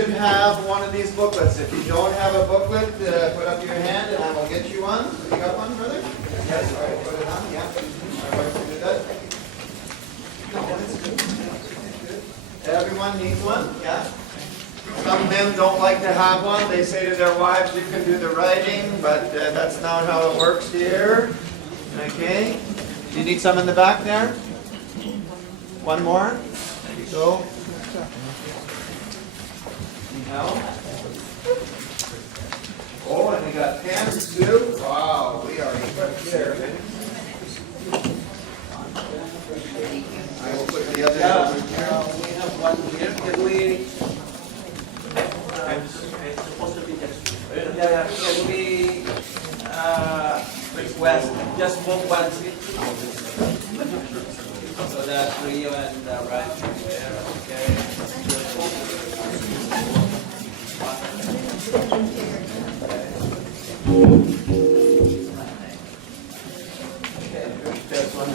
should have one of these booklets. If you don't have a booklet, put up your hand and I will get you one. You got one, brother? Yes, all right, put it on, yeah. My wife will do that. No, it's good. Everyone needs one, yeah? Some men don't like to have one. They say to their wives, you can do the writing, but that's not how it works here. Okay. You need some in the back there? One more? There you go. Help. Oh, and we got pens too. Wow, we are equipped here. I will put the other one here. We have one here. Can we? It's supposed to be just. Can we request just move one seat so that Rio and Ryan can be there? This one.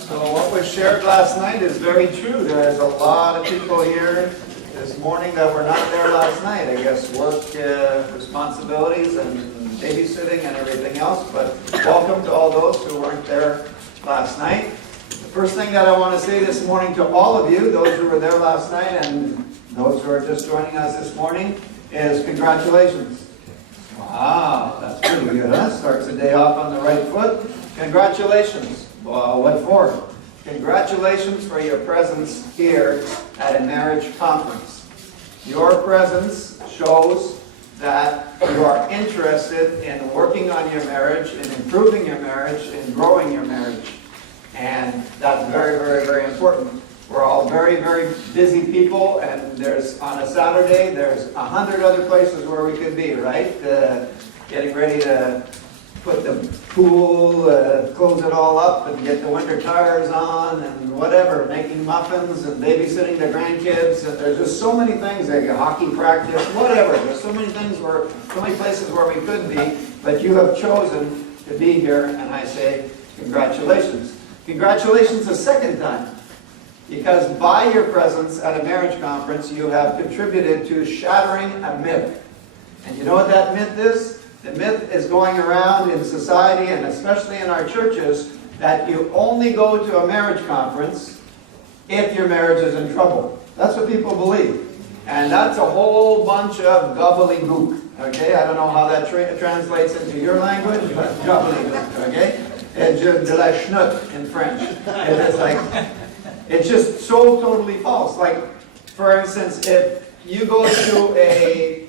So what was shared last night is very true. There's a lot of people here this morning that were not there last night. I guess work responsibilities and babysitting and everything else. But welcome to all those who weren't there last night. The first thing that I want to say this morning to all of you, those who were there last night and those who are just joining us this morning, is congratulations. Wow, that's pretty good, huh? Starts the day off on the right foot. Congratulations. Well, what for? Congratulations for your presence here at a marriage conference. Your presence shows that you are interested in working on your marriage, in improving your marriage, in growing your marriage. And that's very, very, very important. We're all very, very busy people, and there's, on a Saturday, there's 100 other places where we could be, right? Getting ready to put the pool, close it all up and get the winter tires on and whatever, making muffins and babysitting the grandkids. And there's just so many things, like a hockey practice, whatever. There's so many things so many places where we could be, but you have chosen to be here, and I say congratulations. Congratulations a second time. Because by your presence at a marriage conference, you have contributed to shattering a myth. And you know what that myth is? The myth is going around in society, and especially in our churches, that you only go to a marriage conference if your marriage is in trouble. That's what people believe. And that's a whole bunch of gobbledygook. Okay? I don't know how that translates into your language, but gobbledygook. Okay? It's just de la schnout in French. It's like... It's just so totally false. Like, for instance, if you go to a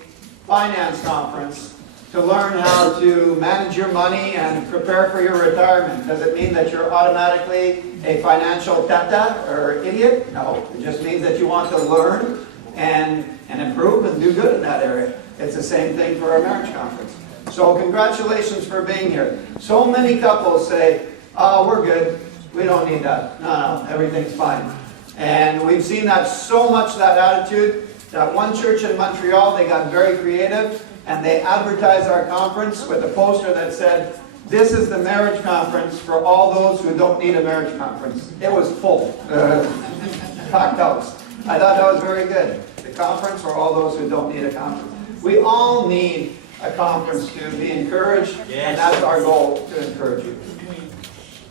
finance conference to learn how to manage your money and prepare for your retirement, does it mean that you're automatically a financial tata or idiot? No. It just means that you want to learn and improve and do good in that area. It's the same thing for a marriage conference. So congratulations for being here. So many couples say, oh, we're good. We don't need that. No, everything's fine. And we've seen that so much, that attitude, that one church in Montreal, they got very creative, and they advertised our conference with a poster that said, this is the marriage conference for all those who don't need a marriage conference. It was full. Packed house. I thought that was very good. The conference for all those who don't need a conference. We all need a conference to be encouraged, and that's our goal, to encourage you.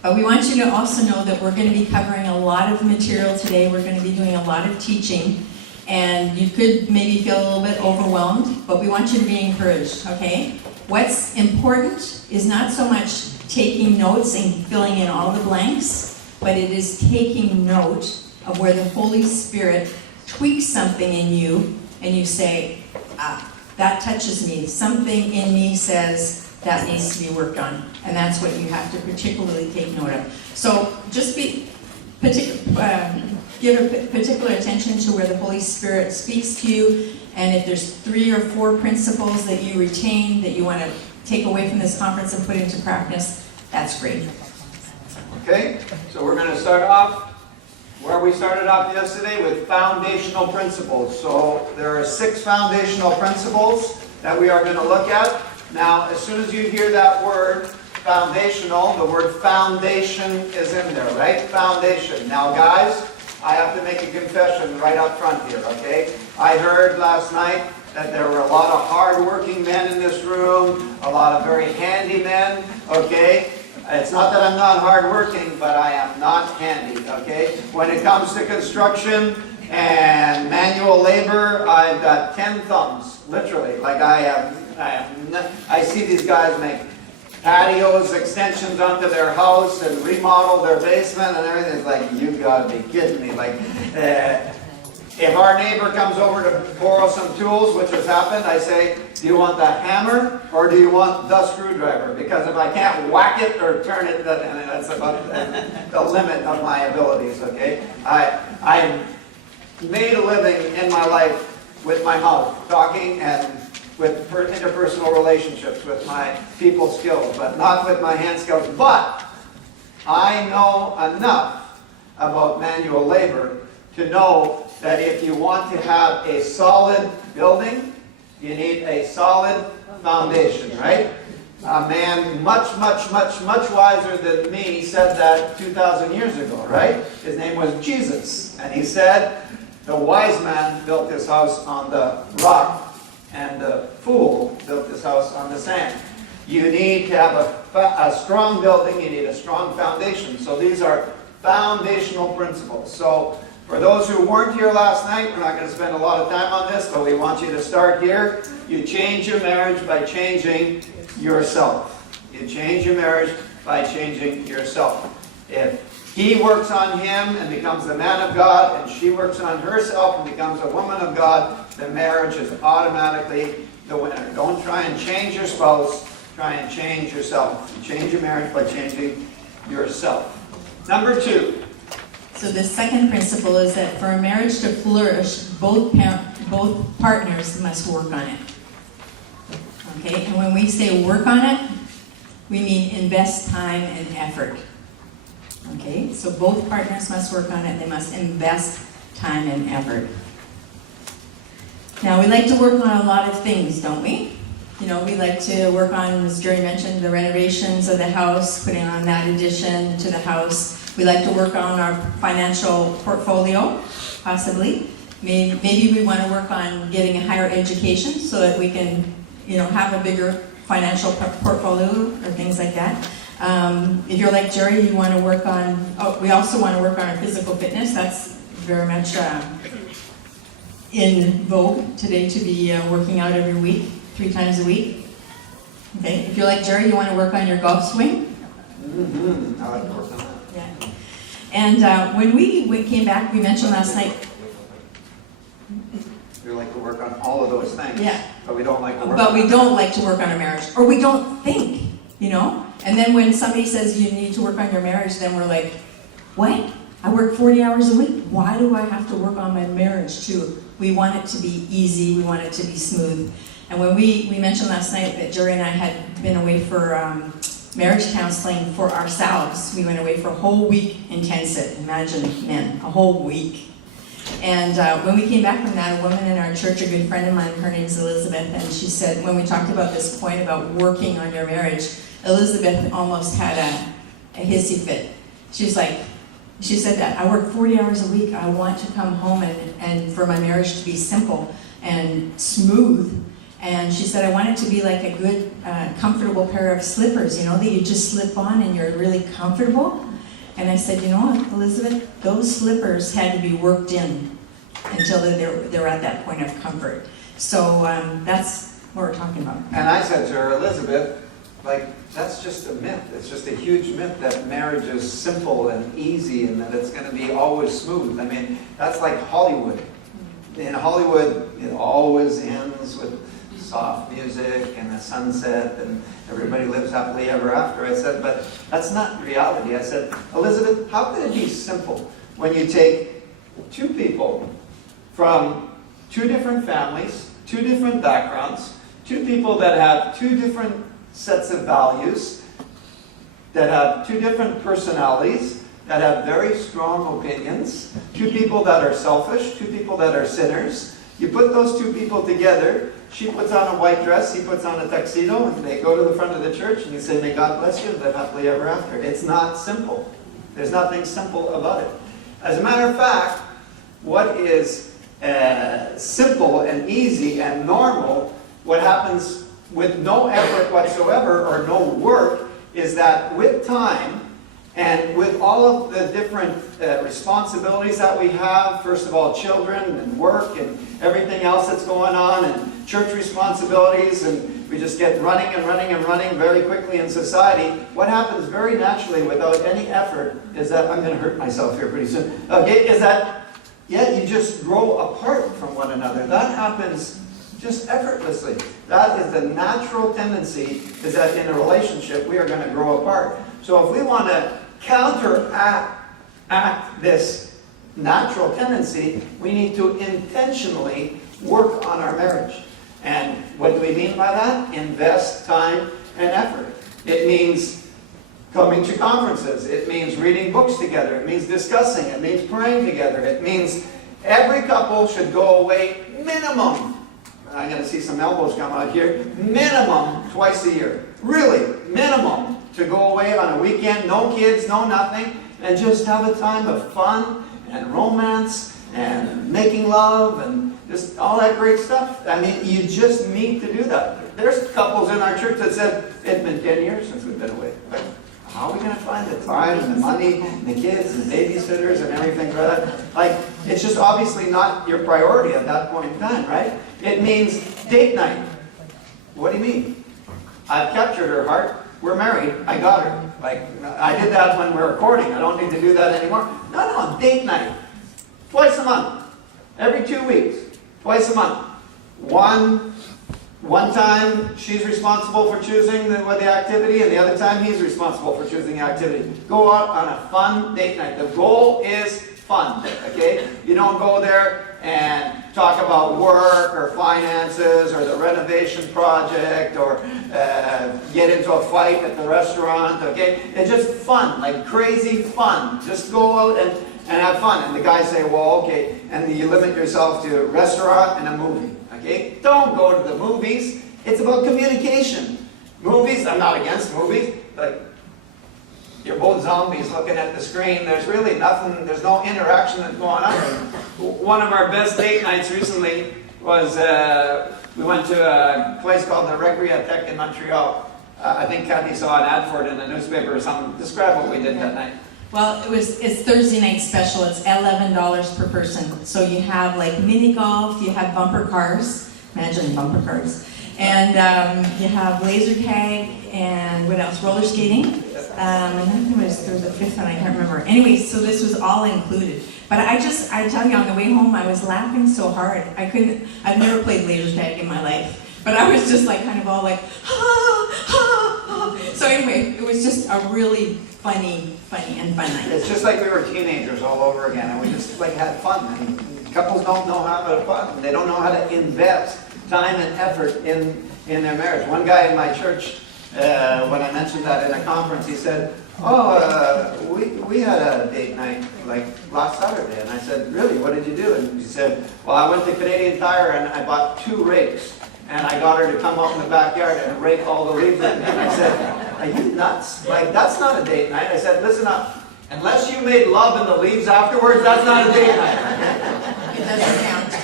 But we want you to also know that we're going to be covering a lot of material today. We're going to be doing a lot of teaching. And you could maybe feel a little bit overwhelmed, but we want you to be encouraged, okay? What's important is not so much taking notes and filling in all the blanks, but it is taking note of where the Holy Spirit tweaks something in you, and you say, that touches me. Something in me says, that needs to be worked on, and that's what you have to particularly take note of. So just give particular attention to where the Holy Spirit speaks to you, and if there's 3 or 4 principles that you retain that you want to take away from this conference and put into practice, that's great. Okay, so we're going to start off where we started off yesterday with foundational principles. So there are 6 foundational principles that we are going to look at. Now, as soon as you hear that word, foundational, the word foundation is in there, right? Foundation. Now guys, I have to make a confession right up front here, okay? I heard last night that there were a lot of hard-working men in this room, a lot of very handy men, okay? It's not that I'm not hard-working, but I am not handy, okay? When it comes to construction and manual labor, I've got 10 thumbs, literally. Like I see these guys make patios, extensions onto their house, and remodel their basement and everything. It's like, you gotta be kidding me. Like, if our neighbor comes over to borrow some tools, which has happened, I say, do you want the hammer or do you want the screwdriver? Because if I can't whack it or turn it, that's about the limit of my abilities, okay? I made a living in my life with my mouth, talking and with interpersonal relationships, with my people skills, but not with my hand skills. But I know enough about manual labor to know that if you want to have a solid building, you need a solid foundation, right? A man much wiser than me said that 2,000 years ago, right? His name was Jesus. And he said, the wise man built his house on the rock, and the fool built his house on the sand. You need to have a strong building, you need a strong foundation. So these are foundational principles. So for those who weren't here last night, we're not going to spend a lot of time on this, but we want you to start here. You change your marriage by changing yourself. You change your marriage by changing yourself. If he works on him and becomes the man of God, and she works on herself and becomes a woman of God, the marriage is automatically the winner. Don't try and change your spouse, try and change yourself. You change your marriage by changing yourself. Number 2. So the second principle is that for a marriage to flourish, both partners must work on it. Okay, and when we say work on it, we mean invest time and effort. Okay, so both partners must work on it. They must invest time and effort. Now, we like to work on a lot of things, don't we? You know, we like to work on, as Jerry mentioned, the renovations of the house, putting on that addition to the house. We like to work on our financial portfolio, possibly. Maybe we want to work on getting a higher education so that we can, you know, have a bigger financial portfolio or things like that. If you're like Jerry, you want to work on, we also want to work on our physical fitness. That's very much in vogue today, to be working out every week, 3 times a week. Okay, if you're like Jerry, you want to work on your golf swing. Mm-hmm. I like to work on that. Yeah. And when we came back, we mentioned last night. We like to work on all of those things. Yeah. But we don't like to work But on we don't like to work on our marriage, or we don't think, you know? And then when somebody says you need to work on your marriage, then we're like, what? I work 40 hours a week? Why do I have to work on my marriage too? We want it to be easy, we want it to be smooth. And when we mentioned last night that Jerry and I had been away for marriage counseling for ourselves. We went away for a whole week intensive. Imagine, men, a whole week. And when we came back from that, a woman in our church, a good friend of mine, her name's Elizabeth, and she said, when we talked about this point about working on your marriage, Elizabeth almost had a hissy fit. She said that, I work 40 hours a week. I want to come home and for my marriage to be simple and smooth. And she said, I want it to be like a good, comfortable pair of slippers, you know, that you just slip on and you're really comfortable. And I said, you know what, Elizabeth, those slippers had to be worked in until they're at that point of comfort. So that's what we're talking about. And I said to her, Elizabeth, like, that's just a myth. It's just a huge myth that marriage is simple and easy and that it's going to be always smooth. I mean, that's like Hollywood. In Hollywood, it always ends with soft music and a sunset and everybody lives happily ever after. I said, but that's not reality. I said, Elizabeth, how can it be simple when you take 2 people from 2 different families, 2 different backgrounds, 2 people that have 2 different sets of values, that have 2 different personalities, that have very strong opinions, 2 people that are selfish, 2 people that are sinners, You put those two people together, she puts on a white dress, he puts on a tuxedo, and they go to the front of the church and you say, may God bless you and live happily ever after. It's not simple. There's nothing simple about it. As a matter of fact, what is simple and easy and normal, what happens with no effort whatsoever or no work, is that with time and with all of the different responsibilities that we have, first of all children and work and everything else that's going on and church responsibilities, and we just get running and running and running very quickly in society, what happens very naturally without any effort is that, I'm going to hurt myself here pretty soon, okay, is that, yeah, you just grow apart from one another. That happens just effortlessly. That is the natural tendency, is that in a relationship we are going to grow apart. So if we want to counteract this natural tendency, we need to intentionally work on our marriage. And what do we mean by that? Invest time and effort. It means coming to conferences. It means reading books together. It means discussing. It means praying together. It means every couple should go away minimum, I'm going to see some elbows come out here, minimum twice a year. Really, minimum, to go away on a weekend, no kids, no nothing, and just have a time of fun and romance and making love and just all that great stuff. I mean, you just need to do that. There's couples in our church that said, it's been 10 years since we've been away. Like, how are we going to find the time and the money and the kids and babysitters and everything for that? Like, it's just obviously not your priority at that point in time, right? It means date night. What do you mean? I've captured her heart. We're married. I got her. Like, I did that when we're recording. I don't need to do that anymore. No, date night. Twice a month. Every 2 weeks. Twice a month. One time she's responsible for choosing the activity, and the other time he's responsible for choosing the activity. Go out on a fun date night. The goal is fun, okay? You don't go there and talk about work or finances or the renovation project or get into a fight at the restaurant, okay? It's just fun, like crazy fun. Just go out and have fun. And the guys say, well, okay, and you limit yourself to a restaurant and a movie. Okay? Don't go to the movies. It's about communication. Movies, I'm not against movies. Like, you're both zombies looking at the screen. There's really nothing, there's no interaction that's going on. One of our best date nights recently was, we went to a place called the Regriatec in Montreal. I think Kathy saw an ad for it in the newspaper or something. Describe what we did that night. Well, it's Thursday night special. It's $11 per person. So you have like mini golf, you have bumper cars, imagine bumper cars, and you have laser tag, and what else? Roller skating. And then there was a fifth one, I can't remember. Anyway, so this was all included. But I tell you, on the way home, I was laughing so hard. I've never played laser tag in my life. But I was just like, kind of all like, ha, ha, ha. So anyway, it was just a really funny and fun night. It's just like we were teenagers all over again, and we just like had fun. And couples don't know how to have fun. They don't know how to invest time and effort in their marriage. One guy in my church, when I mentioned that in a conference, he said, we had a date night like last Saturday. And I said, really, what did you do? And he said, well, I went to Canadian Tire and I bought 2 rakes. And I got her to come out in the backyard and rake all the leaves in. And I said, are you nuts? Like, that's not a date night. I said, listen up. Unless you made love in the leaves afterwards, that's not a date night. It doesn't count.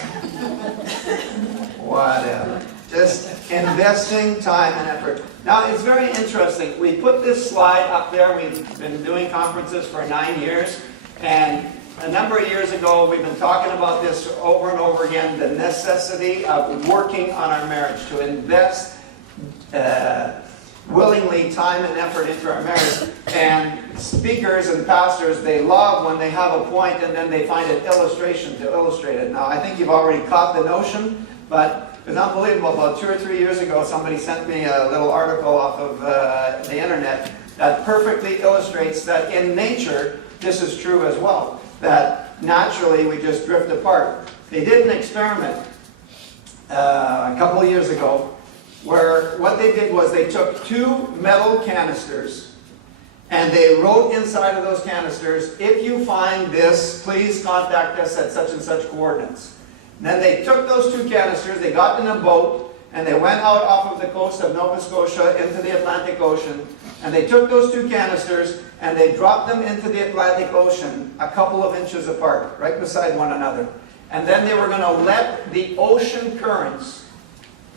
Whatever. Just investing time and effort. Now, it's very interesting. We put this slide up there. We've been doing conferences for 9 years. And a number of years ago, we've been talking about this over and over again, the necessity of working on our marriage, to invest willingly time and effort into our marriage. And speakers and pastors, they love when they have a point and then they find an illustration to illustrate it. Now, I think you've already caught the notion, but it was unbelievable. About 2 or 3 years ago, somebody sent me a little article off of the internet that perfectly illustrates that in nature, this is true as well. That naturally we just drift apart. They did an experiment a couple of years ago where what they did was they took 2 metal canisters and they wrote inside of those canisters, if you find this, please contact us at such and such coordinates. And then they took those 2 canisters, they got in a boat, and they went out off of the coast of Nova Scotia into the Atlantic Ocean. And they took those 2 canisters and they dropped them into the Atlantic Ocean a couple of inches apart, right beside one another. And then they were going to let the ocean currents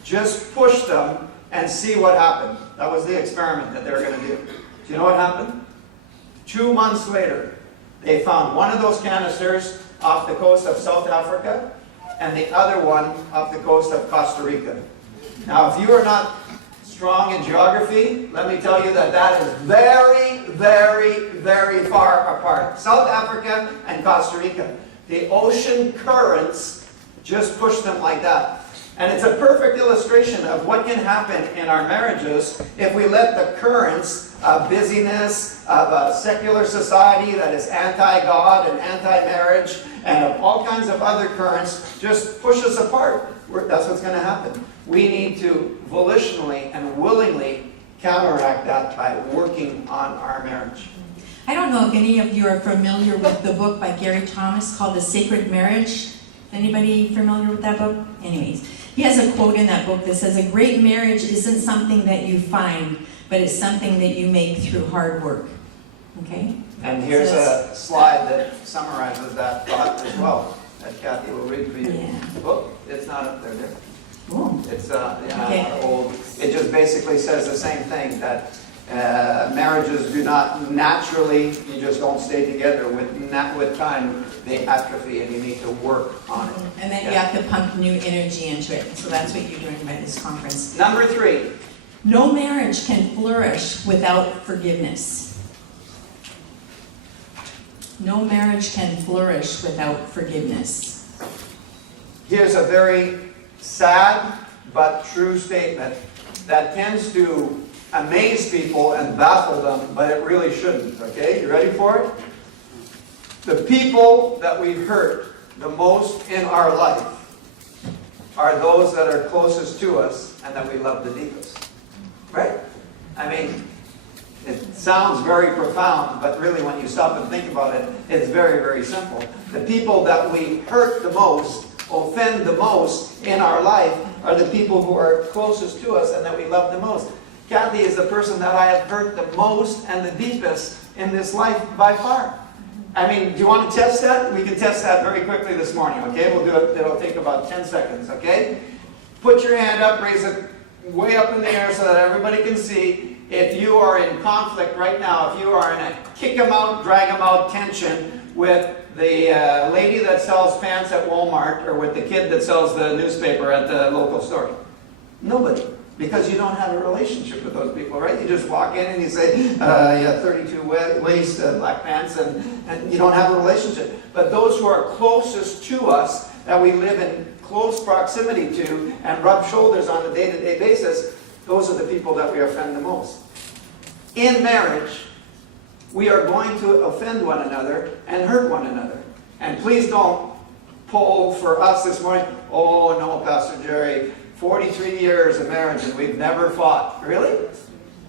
just push them and see what happened. That was the experiment that they were going to do. Do you know what happened? 2 months later, they found one of those canisters off the coast of South Africa and the other one off the coast of Costa Rica. Now, if you are not strong in geography, let me tell you that that is very, very, very far apart. South Africa and Costa Rica. The ocean currents just push them like that. And it's a perfect illustration of what can happen in our marriages if we let the currents of busyness, of a secular society that is anti-God and anti-marriage, and of all kinds of other currents just push us apart. That's what's going to happen. We need to volitionally and willingly counteract that by working on our marriage. I don't know if any of you are familiar with the book by Gary Thomas called The Sacred Marriage. Anybody familiar with that book? Anyways, he has a quote in that book that says, "A great marriage isn't something that you find, but it's something that you make through hard work." Okay? And here's a slide that summarizes that thought as well, that Kathy will read for you. Yeah. Oh, it's not up there, dear. Ooh. It's Okay. old. It just basically says the same thing, that marriages do not naturally, you just don't stay together. With time, they atrophy and you need to work on it. And then you have to pump new energy into it. So that's what you're doing by this conference. Number 3. No marriage can flourish without forgiveness. No marriage can flourish without forgiveness. Here's a very sad but true statement that tends to amaze people and baffle them, but it really shouldn't. Okay, you ready for it? The people that we hurt the most in our life are those that are closest to us and that we love the deepest. Right? I mean, it sounds very profound, but really when you stop and think about it, it's very, very simple. The people that we hurt the most, offend the most in our life are the people who are closest to us and that we love the most. Kathy is the person that I have hurt the most and the deepest in this life by far. I mean, do you want to test that? We can test that very quickly this morning, okay? We'll do it. It'll take about 10 seconds, okay? Put your hand up, raise it way up in the air so that everybody can see. If you are in conflict right now, if you are in a kick them out, drag them out tension with the lady that sells pants at Walmart or with the kid that sells the newspaper at the local store. Nobody. Because you don't have a relationship with those people, right? You just walk in and you say, yeah, 32 waist, black pants, and you don't have a relationship. But those who are closest to us, that we live in close proximity to and rub shoulders on a day-to-day basis, those are the people that we offend the most. In marriage, we are going to offend one another and hurt one another. And please don't poll for us this morning, "Oh no, Pastor Jerry, 43 years of marriage and we've never fought." Really?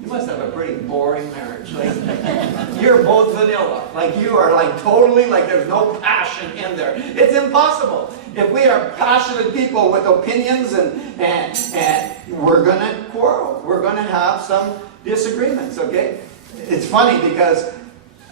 You must have a pretty boring marriage. Like, you're both vanilla. Like you are like totally, like there's no passion in there. It's impossible. If we are passionate people with opinions and we're going to quarrel. We're going to have some disagreements, okay? It's funny because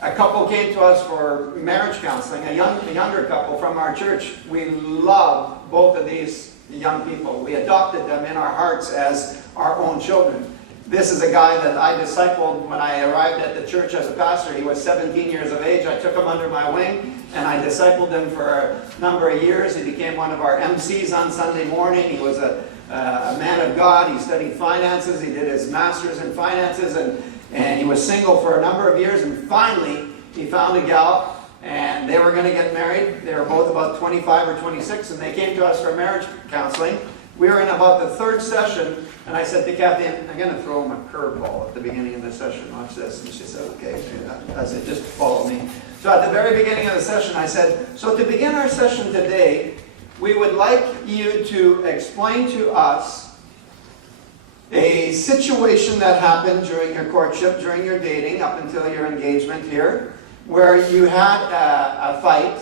a couple came to us for marriage counseling, a younger couple from our church. We love both of these young people. We adopted them in our hearts as our own children. This is a guy that I discipled when I arrived at the church as a pastor. He was 17 years of age. I took him under my wing and I discipled him for a number of years. He became one of our MCs on Sunday morning. He was a man of God. He studied finances. He did his master's in finances and he was single for a number of years, and finally he found a gal and they were going to get married. They were both about 25 or 26 and they came to us for marriage counseling. We were in about the third session and I said to Kathy, "I'm going to throw him a curveball at the beginning of the session. Watch this." And she said, "Okay." I said, "Just follow me." So at the very beginning of the session I said, "So to begin our session today, we would like you to explain to us a situation that happened during your courtship, during your dating, up until your engagement here, where you had a fight,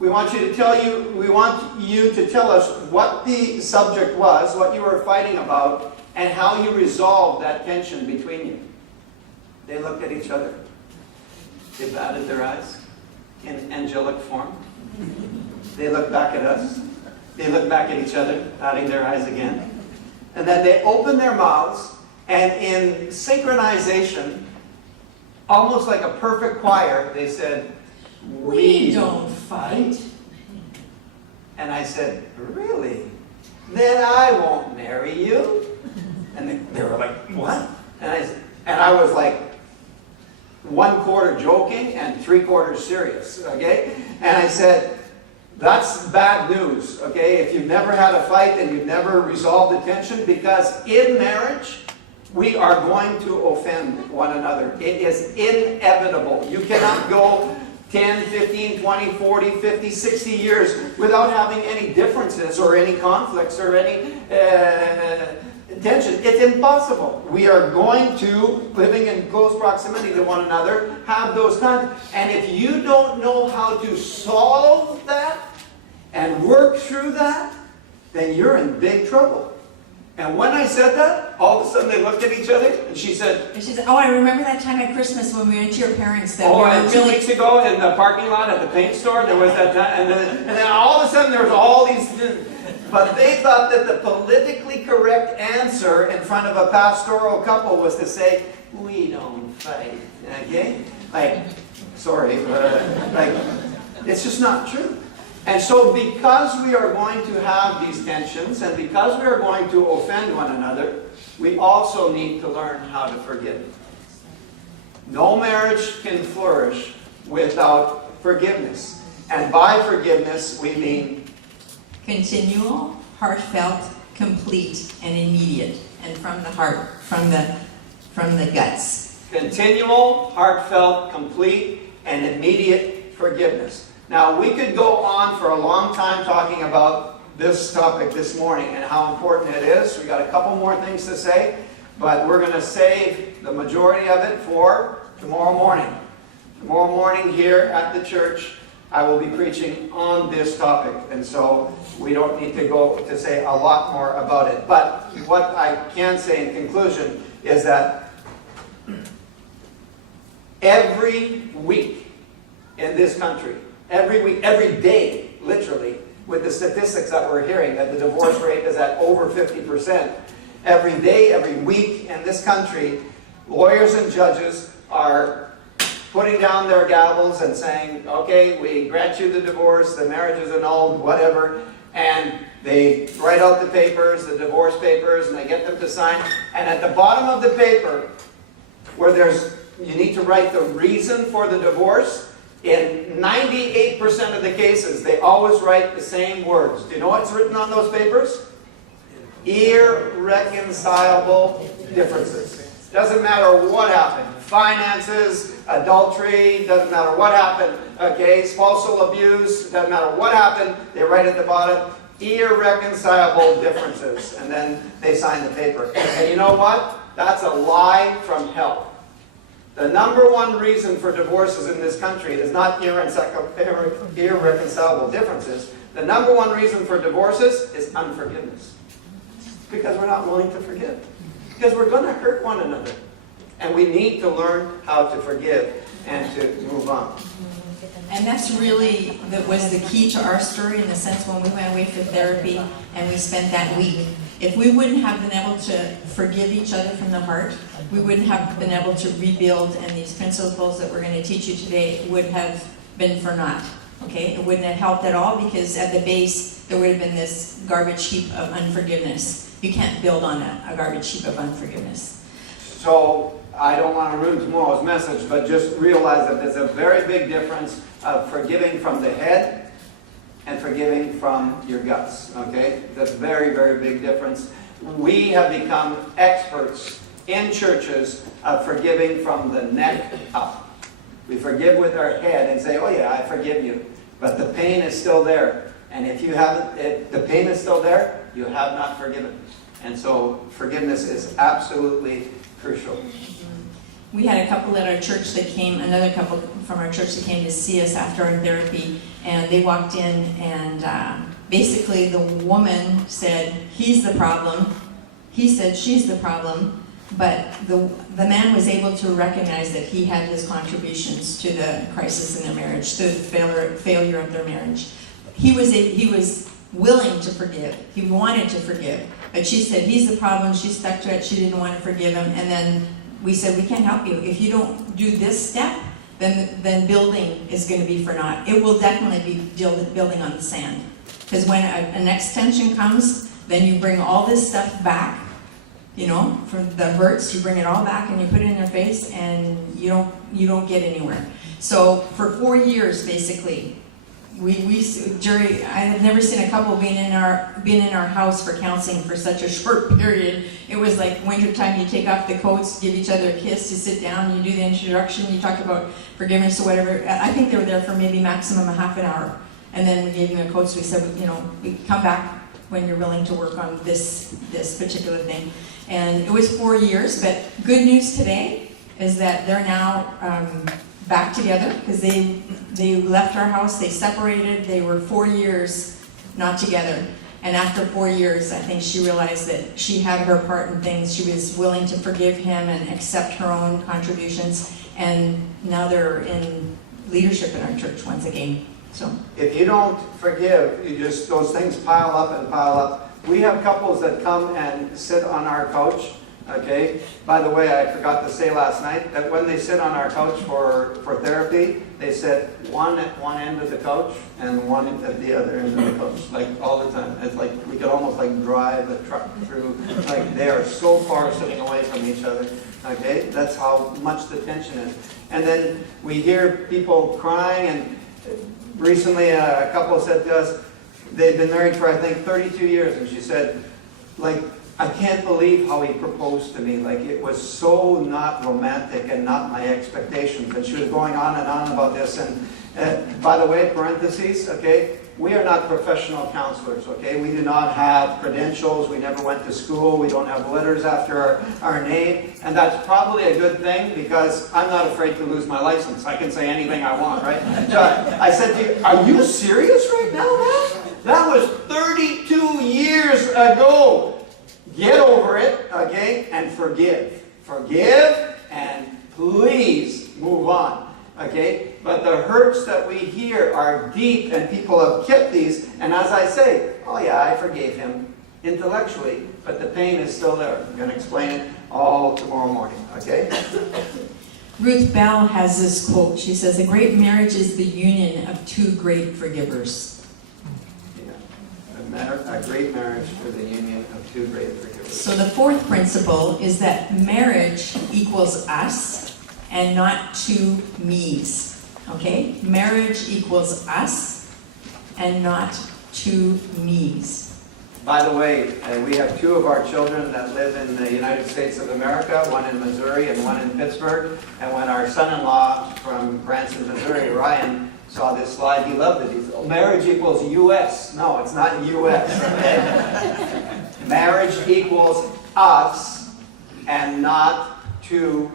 we want you to tell us what the subject was, what you were fighting about, and how you resolved that tension between you. They looked at each other. They batted their eyes in angelic form. They looked back at us. They looked back at each other, batting their eyes again. And then they opened their mouths, and in synchronization, almost like a perfect choir, they said, We don't fight. And I said, really? Then I won't marry you. And they were like, what? And I was like, 1/4 joking and 3/4 serious, okay? And I said, that's bad news, okay? If you've never had a fight and you've never resolved the tension, because in marriage, we are going to offend one another. It is inevitable. You cannot go 10, 15, 20, 40, 50, 60 years without having any differences or any conflicts or any tension. It's impossible. We are going to, living in close proximity to one another, have those times. And if you don't know how to solve that and work through that, then you're in big trouble. And when I said that, all of a sudden they looked at each other, and she said, oh, I remember that time at Christmas when we went to your parents. That oh, we and were 2 weeks ago in the parking lot at the paint store, there was that time, and then all of a sudden there was all these, but they thought that the politically correct answer in front of a pastoral couple was to say, we don't fight, okay? Like, sorry, but like, it's just not true. And so because we are going to have these tensions, and because we are going to offend one another, we also need to learn how to forgive. No marriage can flourish without forgiveness. And by forgiveness, we mean continual, heartfelt, complete, and immediate. And from the heart, from the guts. continual, heartfelt, complete, and immediate forgiveness. Now, we could go on for a long time talking about this topic this morning and how important it is. We got a couple more things to say, but we're going to save the majority of it for tomorrow morning. Tomorrow morning here at the church, I will be preaching on this topic, and so we don't need to go to say a lot more about it. But what I can say in conclusion is that every week in this country, every week, every day, literally, with the statistics that we're hearing, that the divorce rate is at over 50%. Every day, every week in this country, lawyers and judges are putting down their gavels and saying, okay, we grant you the divorce, the marriage is annulled, whatever, and they write out the papers, the divorce papers, and they get them to sign. And at the bottom of the paper, where you need to write the reason for the divorce, in 98% of the cases, they always write the same words. Do you know what's written on those papers? Irreconcilable differences. Doesn't matter what happened. Finances, adultery, doesn't matter what happened. Okay, spousal abuse, doesn't matter what happened. They write at the bottom, irreconcilable differences. And then they sign the paper. And you know what? That's a lie from hell. The number one reason for divorces in this country is not irreconcilable differences. The number one reason for divorces is unforgiveness. Because we're not willing to forgive. Because we're going to hurt one another. And we need to learn how to forgive and to move on. And that's really, that was the key to our story in the sense when we went away for therapy and we spent that week. If we wouldn't have been able to forgive each other from the heart, we wouldn't have been able to rebuild, and these principles that we're going to teach you today would have been for naught. Okay? It wouldn't have helped at all because at the base there would have been this garbage heap of unforgiveness. You can't build on a garbage heap of unforgiveness. So, I don't want to ruin tomorrow's message, but just realize that there's a very big difference of forgiving from the head and forgiving from your guts, okay? That's a very, very big difference. We have become experts in churches of forgiving from the neck up. We forgive with our head and say, oh yeah, I forgive you. But the pain is still there. And if the pain is still there, you have not forgiven. And so forgiveness is absolutely crucial. we had a couple at our church that came, another couple from our church that came to see us after our therapy, and they walked in, and basically the woman said, he's the problem. He said, she's the problem. But the man was able to recognize that he had his contributions to the crisis in their marriage, to the failure of their marriage. He was willing to forgive. He wanted to forgive. But she said, he's the problem. She stuck to it. She didn't want to forgive him. And then we said, we can't help you. If you don't do this step, then building is going to be for naught. It will definitely be building on the sand. Because when an extension comes, then you bring all this stuff back, you know, from the hurts, you bring it all back and you put it in their face, and you don't get anywhere. So for 4 years, basically, Jerry, I have never seen a couple been in our house for counseling for such a short period. It was like wintertime, you take off the coats, give each other a kiss, you sit down, you do the introduction, you talk about forgiveness or whatever. I think they were there for maybe maximum a half an hour. And then we gave them their coats, we said, you know, we come back when you're willing to work on this particular thing. And it was 4 years, but good news today is that they're now back together, because they left our house, they separated, they were 4 years not together. And after 4 years, I think she realized that she had her part in things. She was willing to forgive him and accept her own contributions. And now they're in leadership in our church once again. So if you don't forgive, those things pile up and pile up. We have couples that come and sit on our couch. Okay. By the way, I forgot to say last night that when they sit on our couch for therapy, they sit one at one end of the couch and one at the other end of the couch, like all the time. It's like we could almost like drive a truck through. Like they are so far sitting away from each other. Okay, that's how much the tension is. And then we hear people crying. And recently, a couple said to us, they'd been married for I think 32 years, and she said, like, I can't believe how he proposed to me. Like, it was so not romantic and not my expectations. And she was going on and on about this. And by the way, parentheses, okay, we are not professional counselors, okay? We do not have credentials. We never went to school. We don't have letters after our name. And that's probably a good thing, because I'm not afraid to lose my license. I can say anything I want, right? So I said to you, are you serious right now, man? That was 32 years ago. Get over it, okay, and forgive. Forgive, and please move on, okay? But the hurts that we hear are deep, and people have kept these. And as I say, oh yeah, I forgave him intellectually, but the pain is still there. I'm going to explain it all tomorrow morning, okay? Ruth Bell has this quote. She says, a great marriage is the union of two great forgivers. A great marriage for the union of two great forgivers. So the fourth principle is that marriage equals us and not two me's. Okay? Marriage equals us and not two me's. By the way, we have two of our children that live in the United States of America, one in Missouri and one in Pittsburgh. And when our son-in-law from Branson, Missouri, Ryan, saw this slide, he loved it. He said, oh, marriage equals U.S. No, it's not U.S. Okay? Marriage equals us and not two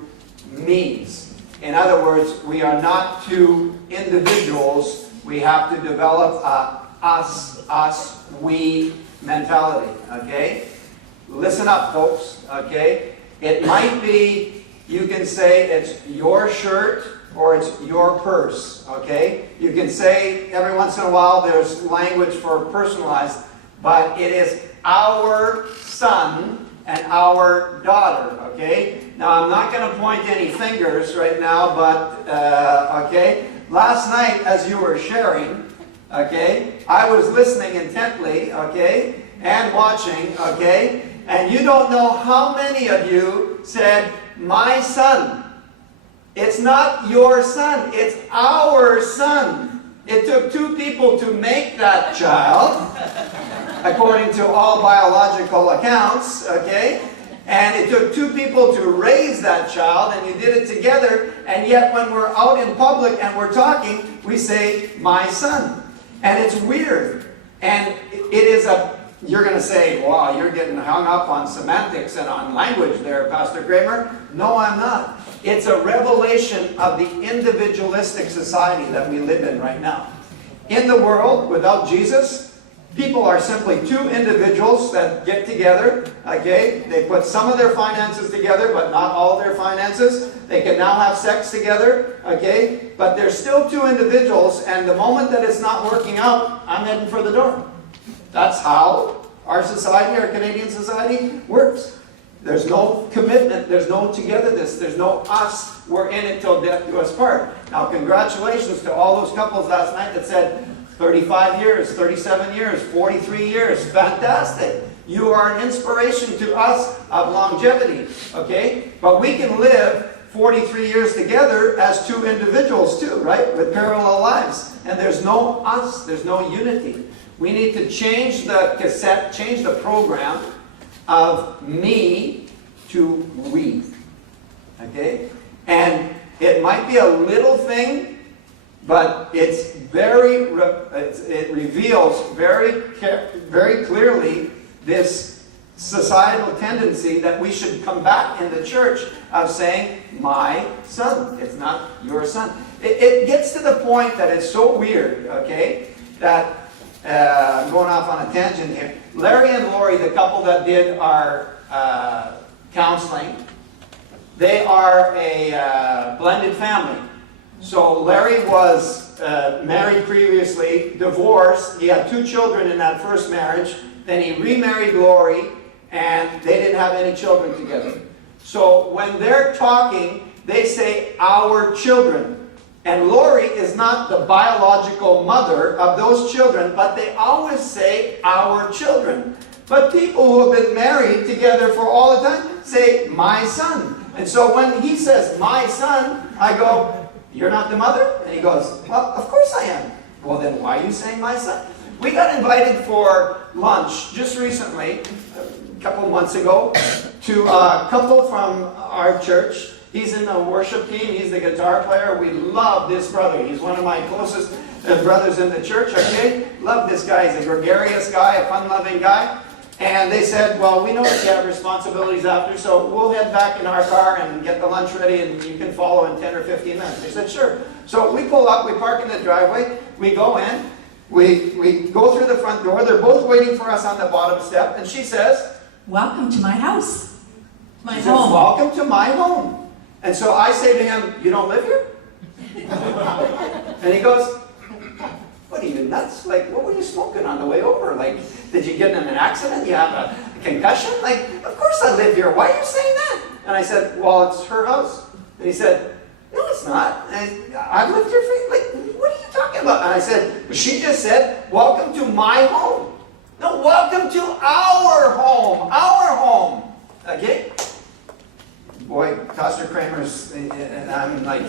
me's. In other words, we are not two individuals. We have to develop a us, we mentality. Okay? Listen up, folks. Okay? It might be, you can say it's your shirt, or it's your purse, okay? You can say every once in a while there's language for personalized, but it is our son and our daughter, okay? Now, I'm not going to point any fingers right now, but, okay? Last night, as you were sharing, okay, I was listening intently, okay, and watching, okay? And you don't know how many of you said, my son. It's not your son, it's our son. It took two people to make that child, according to all biological accounts, okay? And it took two people to raise that child, and you did it together, and yet when we're out in public and we're talking, we say, my son. And it's weird. And it is you're going to say, wow, you're getting hung up on semantics and on language there, Pastor Kramer. No, I'm not. It's a revelation of the individualistic society that we live in right now. In the world, without Jesus, people are simply two individuals that get together, okay? They put some of their finances together, but not all their finances. They can now have sex together, okay? But they're still two individuals, and the moment that it's not working out, I'm heading for the door. That's how our society, our Canadian society, works. There's no commitment, there's no togetherness, there's no us, we're in it till death do us part. Now congratulations to all those couples last night that said 35 years, 37 years, 43 years, fantastic. You are an inspiration to us of longevity, okay? But we can live 43 years together as two individuals too, right? With parallel lives. And there's no us, there's no unity. We need to change the cassette, change the program of me to we. Okay? And it might be a little thing, but it's it reveals very clearly this societal tendency that we should come back in the church of saying, my son. It's not your son. It gets to the point that it's so weird, okay, that I'm going off on a tangent here. Larry and Lori, the couple that did our counseling, they are a blended family. So Larry was married previously, divorced. He had 2 children in that first marriage. Then he remarried Lori, and they didn't have any children together. So when they're talking, they say, our children. And Lori is not the biological mother of those children, but they always say, our children. But people who have been married together for all the time say, my son. And so when he says, my son, I go, you're not the mother? And he goes, well, of course I am. Well, then why are you saying my son? We got invited for lunch just recently, a couple months ago, to a couple from our church. He's in the worship team. He's the guitar player. We love this brother. He's one of my closest brothers in the church, okay? Love this guy. He's a gregarious guy, a fun-loving guy. And they said, well, we know that you have responsibilities after, so we'll head back in our car and get the lunch ready, and you can follow in 10 or 15 minutes. They said, sure. So we pull up, we park in the driveway, we go in, we go through the front door. They're both waiting for us on the bottom step, and she says, welcome to my house. My she home. says, welcome to my home. And so I say to him, you don't live here? And he goes, what are you, nuts? Like, what were you smoking on the way over? Like, did you get in an accident? You have a concussion? Like, of course I live here. Why are you saying that? And I said, well, it's her house. And he said, no, it's not. And I've lived here for, like, what are you talking about? And I said, she just said, welcome to my home. No, welcome to our home. Our home. Okay? Boy, Pastor Kramer's, and I'm like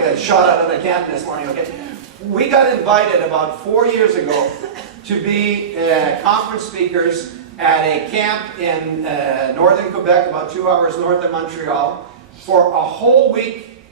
a shot out of the cannon this morning, okay? We got invited about 4 years ago to be conference speakers at a camp in northern Quebec, about 2 hours north of Montreal, for a whole week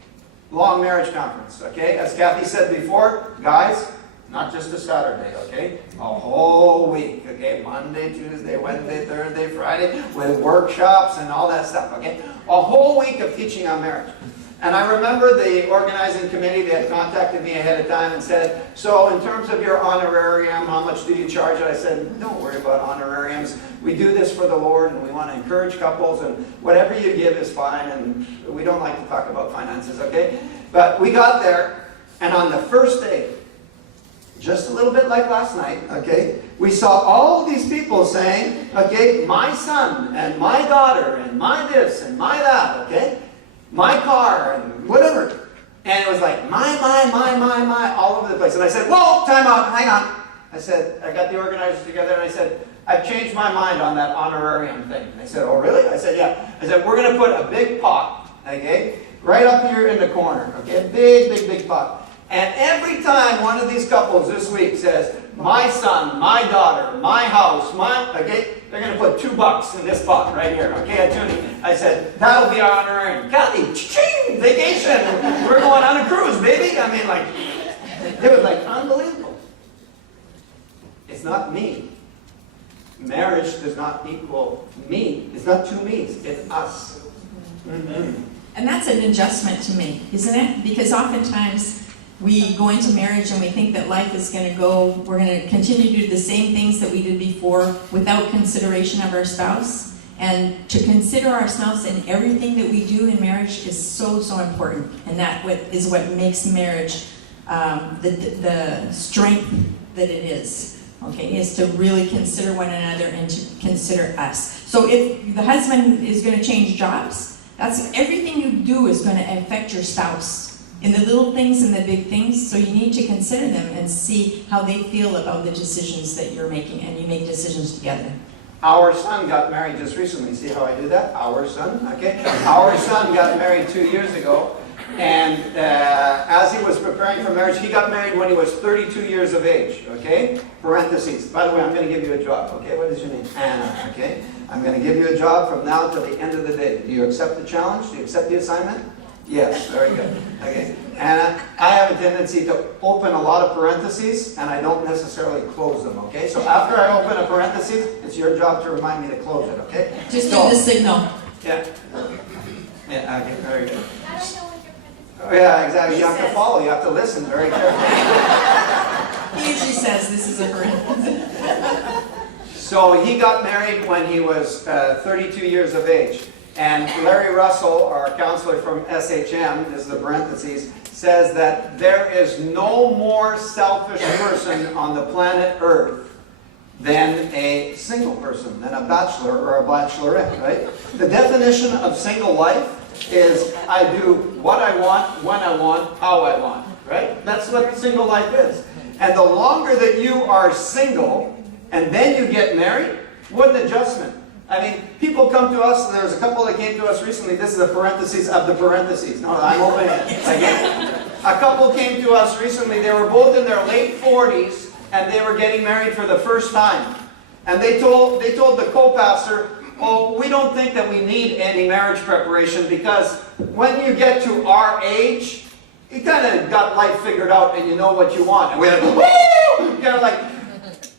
long marriage conference, okay? As Kathy said before, guys, not just a Saturday, okay? A whole week, okay? Monday, Tuesday, Wednesday, Thursday, Friday, with workshops and all that stuff, okay? A whole week of teaching on marriage. And I remember the organizing committee, they had contacted me ahead of time and said, so in terms of your honorarium, how much do you charge? I said, don't worry about honorariums. We do this for the Lord, and we want to encourage couples, and whatever you give is fine, and we don't like to talk about finances, okay? But we got there, and on the first day, just a little bit like last night, okay, we saw all these people saying, okay, my son, and my daughter, and my this, and my that, okay? My car, and whatever. And it was like, my, all over the place. And I said, whoa, time out, hang on. I said, I got the organizers together, and I said, I've changed my mind on that honorarium thing. And they said, oh, really? I said, yeah. I said, we're going to put a big pot, okay, right up here in the corner, okay, big pot. And every time one of these couples this week says, my son, my daughter, my house, okay, they're going to put $2 in this pot right here, okay, at Toonie. I said, that'll be our honorarium. Kathy, ching, vacation. We're going on a cruise, baby. I mean, like, it was like unbelievable. It's not me. Marriage does not equal me. It's not two me's. It's us. Mm-hmm. And that's an adjustment to make, isn't it? Because oftentimes we go into marriage and we think that life is going to go, we're going to continue to do the same things that we did before without consideration of our spouse. And to consider our spouse in everything that we do in marriage is so, so important. And that is what makes marriage the strength that it is. Okay, is to really consider one another and to consider us. So if the husband is going to change jobs, that's everything you do is going to affect your spouse in the little things and the big things. So you need to consider them and see how they feel about the decisions that you're making, and you make decisions together. Our son got married just recently. See how I do that? Our son, okay? Our son got married 2 years ago. And as he was preparing for marriage, he got married when he was 32 years of age, okay? Parentheses. By the way, I'm going to give you a job, okay? What is your name? Anna, okay? I'm going to give you a job from now till the end of the day. Do you accept the challenge? Do you accept the assignment? Yes, very good. Okay. Anna, I have a tendency to open a lot of parentheses, and I don't necessarily close them, okay? So after I open a parenthesis, it's your job to remind me to close it, okay? Just do the signal. Yeah. Yeah, okay, very good. Oh, yeah, exactly. You have to follow. You have to listen very carefully. He usually says this is a parenthesis. So he got married when he was 32 years of age. And Larry Russell, our counselor from SHM, this is the parentheses, says that there is no more selfish person on the planet Earth than a single person, than a bachelor or a bachelorette, right? The definition of single life is I do what I want, when I want, how I want, right? That's what single life is. And the longer that you are single and then you get married, what an adjustment. I mean, people come to us, and there's a couple that came to us recently. This is a parentheses of the parentheses. No, I'm opening it again. A couple came to us recently. They were both in their late 40s, and they were getting married for the first time. And they told the co-pastor, "Oh, we don't think that we need any marriage preparation because when you get to our age, you kind of got life figured out and you know what you want." And we had to, woo! Kind of like,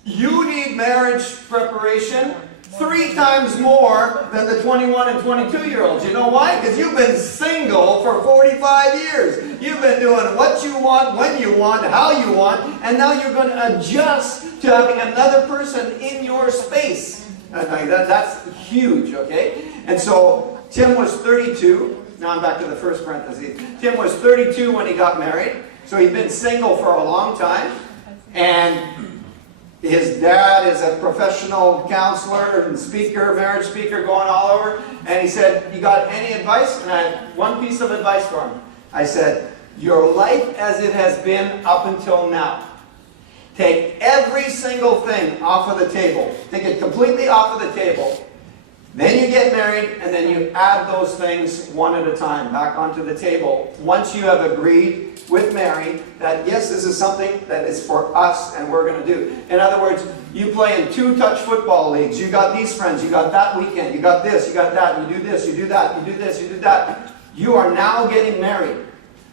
you need marriage preparation 3 times more than the 21 and 22-year-olds. You know why? Because you've been single for 45 years. You've been doing what you want, when you want, how you want, and now you're going to adjust to having another person in your space. That's huge, okay? And so Tim was 32. Now I'm back to the first parenthesis. Tim was 32 when he got married. So he'd been single for a long time. And his dad is a professional counselor and speaker, marriage speaker, going all over. And he said, "You got any advice?" And I had one piece of advice for him. I said, "Your life as it has been up until now. Take every single thing off of the table. Take it completely off of the table. Then you get married, and then you add those things one at a time back onto the table. Once you have agreed with Mary that, yes, this is something that is for us and we're going to do." In other words, you play in 2 touch football leagues. You got these friends. You got that weekend. You got this. You got that. You do this. You do that. You do this. You do that. You are now getting married.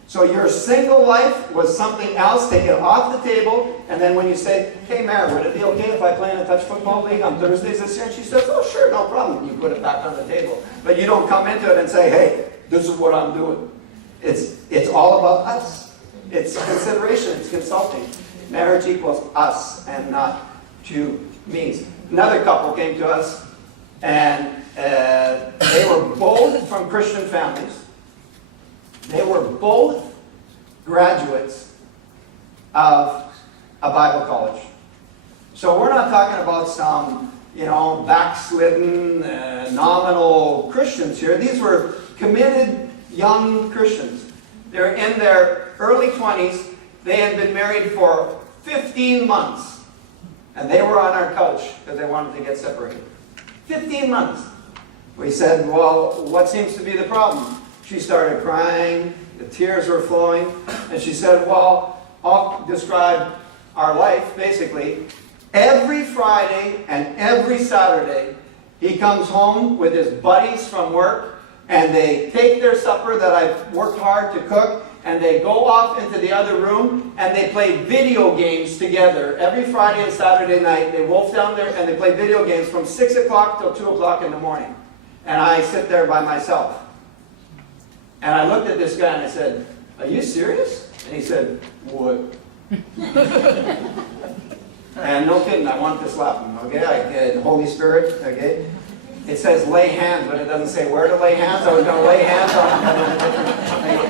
So your single life was something else. Take it off the table. And then when you say, "Hey, Mary, would it be okay if I play in a touch football league on Thursdays this year?" And she says, "Oh, sure, no problem." You put it back on the table. But you don't come into it and say, "Hey, this is what I'm doing." It's all about us. It's consideration. It's consulting. Marriage equals us and not to me. Another couple came to us, and they were both from Christian families. They were both graduates of a Bible college. So we're not talking about some, backslidden, nominal Christians here. These were committed young Christians. They're in their early 20s. They had been married for 15 months. And they were on our couch because they wanted to get separated. 15 months. We said, "Well, what seems to be the problem?" She started crying. The tears were flowing. And she said, "Well, I'll describe our life, basically. Every Friday and every Saturday, he comes home with his buddies from work, and they take their supper that I've worked hard to cook, and they go off into the other room, and they play video games together. Every Friday and Saturday night, they wolf down there, and they play video games from 6 o'clock till 2 o'clock in the morning. And I sit there by myself." And I looked at this guy and I said, "Are you serious?" And he said, "What?" And no kidding, I wanted to slap him, okay? The Holy Spirit, okay? It says lay hands, but it doesn't say where to lay hands. I was going to lay hands on him.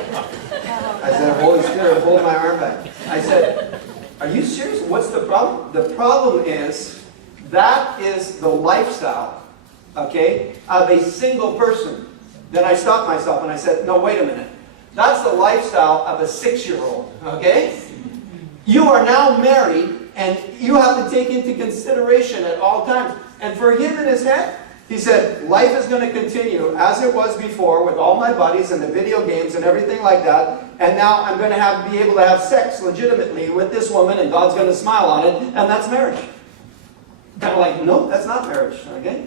I said, "Holy Spirit, hold my arm back." I said, "Are you serious? What's the problem?" The problem is, that is the lifestyle, okay, of a single person. Then I stopped myself and I said, "No, wait a minute. That's the lifestyle of a 6-year-old, okay? You are now married, and you have to take into consideration at all times." And for him in his head, he said, "Life is going to continue as it was before with all my buddies and the video games and everything like that. And now I'm going to be able to have sex legitimately with this woman, and God's going to smile on it, and that's marriage." Kind of like, no, that's not marriage, okay?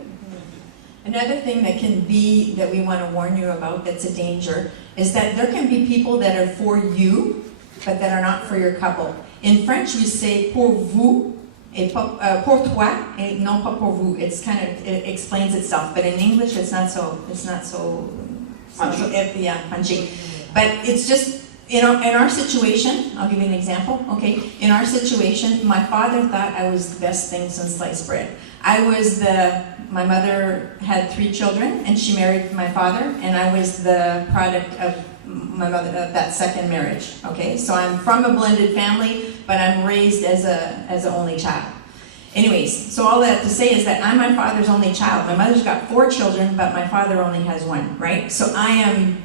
Another thing that we want to warn you about that's a danger is that there can be people that are for you, but that are not for your couple. In French, we say pour vous, et pas, pour toi, et non pas pour vous. It explains itself, but in English, it's not so punchy. But it's just, in our situation, I'll give you an example, okay? In our situation, my father thought I was the best thing since sliced bread. My mother had 3 children, and she married my father, and I was the product of my mother, that second marriage, okay? So I'm from a blended family, but I'm raised as an only child. Anyways, so all that to say is that I'm my father's only child. My mother's got 4 children, but my father only has 1, right? So I am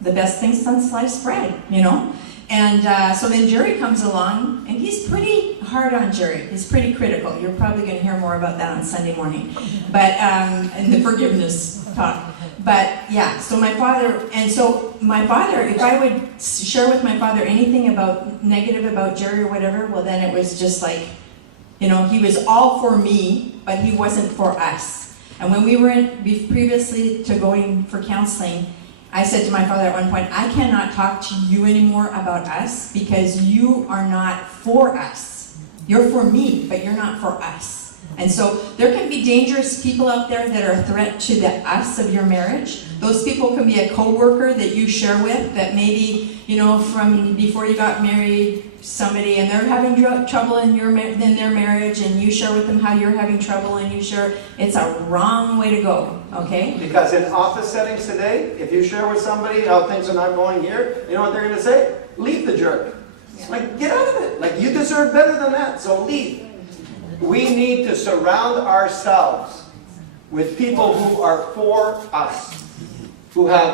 the best thing since sliced bread, you know? And so then Jerry comes along, and he's pretty hard on Jerry. He's pretty critical. You're probably going to hear more about that on Sunday morning, but and the forgiveness talk. But yeah, so my father, if I would share with my father anything negative about Jerry or whatever, well then it was just like, you know, he was all for me, but he wasn't for us. And when we were previously to going for counseling, I said to my father at one point, "I cannot talk to you anymore about us because you are not for us. You're for me, but you're not for us." And so there can be dangerous people out there that are a threat to the us of your marriage. Those people can be a coworker that you share with that maybe, you know, from before you got married, somebody, and they're having trouble in their marriage, and you share with them how you're having trouble, and you share. It's a wrong way to go, okay? Because in office settings today, if you share with somebody how things are not going here, you know what they're going to say? "Leave the jerk." Yeah. Like, get out of it. Like, you deserve better than that, so leave. We need to surround ourselves with people who are for us, who have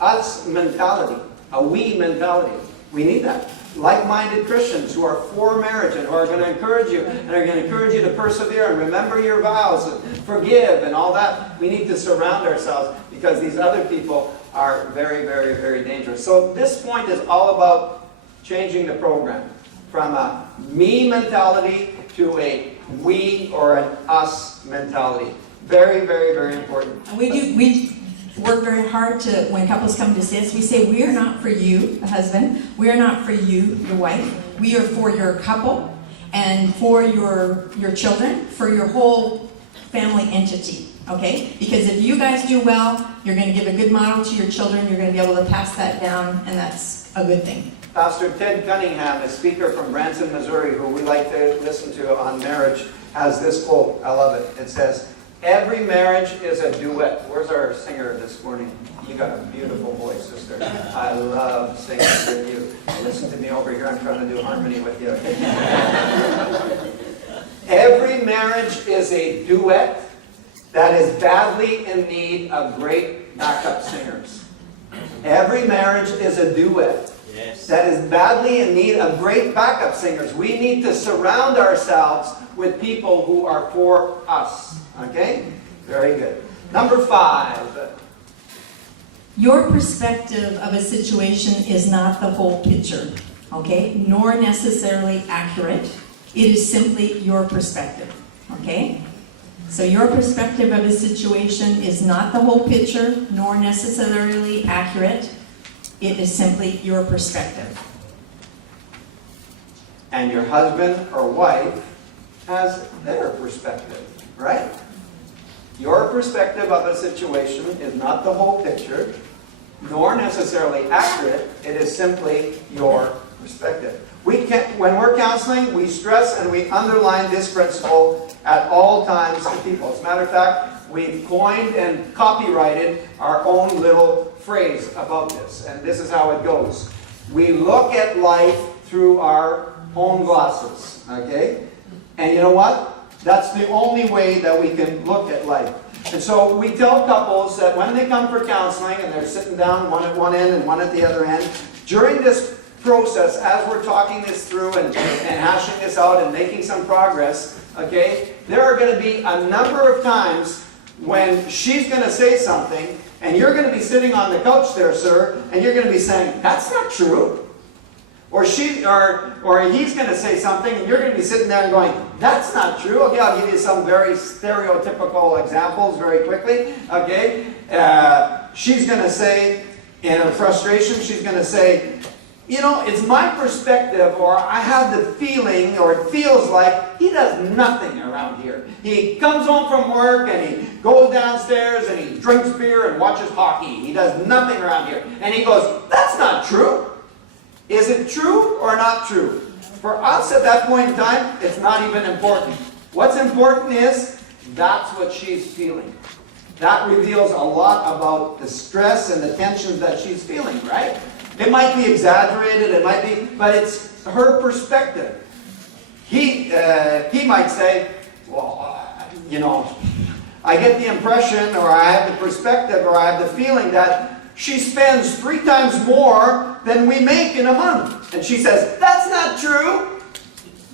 us mentality, a we mentality. We need that. Like-minded Christians who are for marriage and who are going to encourage you and are going to encourage you to persevere and remember your vows and forgive and all that. We need to surround ourselves because these other people are very, very, very dangerous. So this point is all about changing the program from a me mentality to a we or an us mentality. Very, very, very important. And we work very hard to, when couples come to see us, we say, "We are not for you, the husband. We are not for you, the wife. We are for your couple and for your children, for your whole family entity." Okay? Because if you guys do well, you're going to give a good model to your children. You're going to be able to pass that down, and that's a good thing. Pastor Ted Cunningham, a speaker from Branson, Missouri, who we like to listen to on marriage, has this quote. I love it. It says, "Every marriage is a duet." Where's our singer this morning? You got a beautiful voice, sister. I love singing with you. Listen to me over here. I'm trying to do harmony with you. Every marriage is a duet that is badly in need of great backup singers. Every marriage is a duet that is badly in need of great backup singers. We need to surround ourselves with people who are for us. Okay? Very good. Number 5. Your perspective of a situation is not the whole picture, okay? Nor necessarily accurate. It is simply your perspective, okay? So your perspective of a situation is not the whole picture, nor necessarily accurate. It is simply your perspective. And your husband or wife has their perspective, right? Your perspective of a situation is not the whole picture, nor necessarily accurate. It is simply your perspective. When we're counseling, we stress and we underline this principle at all times to people. As a matter of fact, we've coined and copyrighted our own little phrase about this. And this is how it goes. We look at life through our own glasses. Okay? And you know what? That's the only way that we can look at life. And so we tell couples that when they come for counseling and they're sitting down, one at one end and one at the other end, during this process, as we're talking this through and hashing this out and making some progress, okay, there are going to be a number of times when she's going to say something and you're going to be sitting on the couch there, sir, and you're going to be saying, that's not true. Or he's going to say something and you're going to be sitting there and going, that's not true. Okay, I'll give you some very stereotypical examples very quickly. Okay, she's going to say, in her frustration, she's going to say, you know, it's my perspective, or I have the feeling, or it feels like he does nothing around here. He comes home from work and he goes downstairs and he drinks beer and watches hockey. He does nothing around here. And he goes, that's not true. Is it true or not true? For us at that point in time, it's not even important. What's important is that's what she's feeling. That reveals a lot about the stress and the tensions that she's feeling, right? It might be exaggerated, it might be, but it's her perspective. He might say, well, you know, I get the impression, or I have the perspective, or I have the feeling that she spends 3 times more than we make in a month. And she says, that's not true.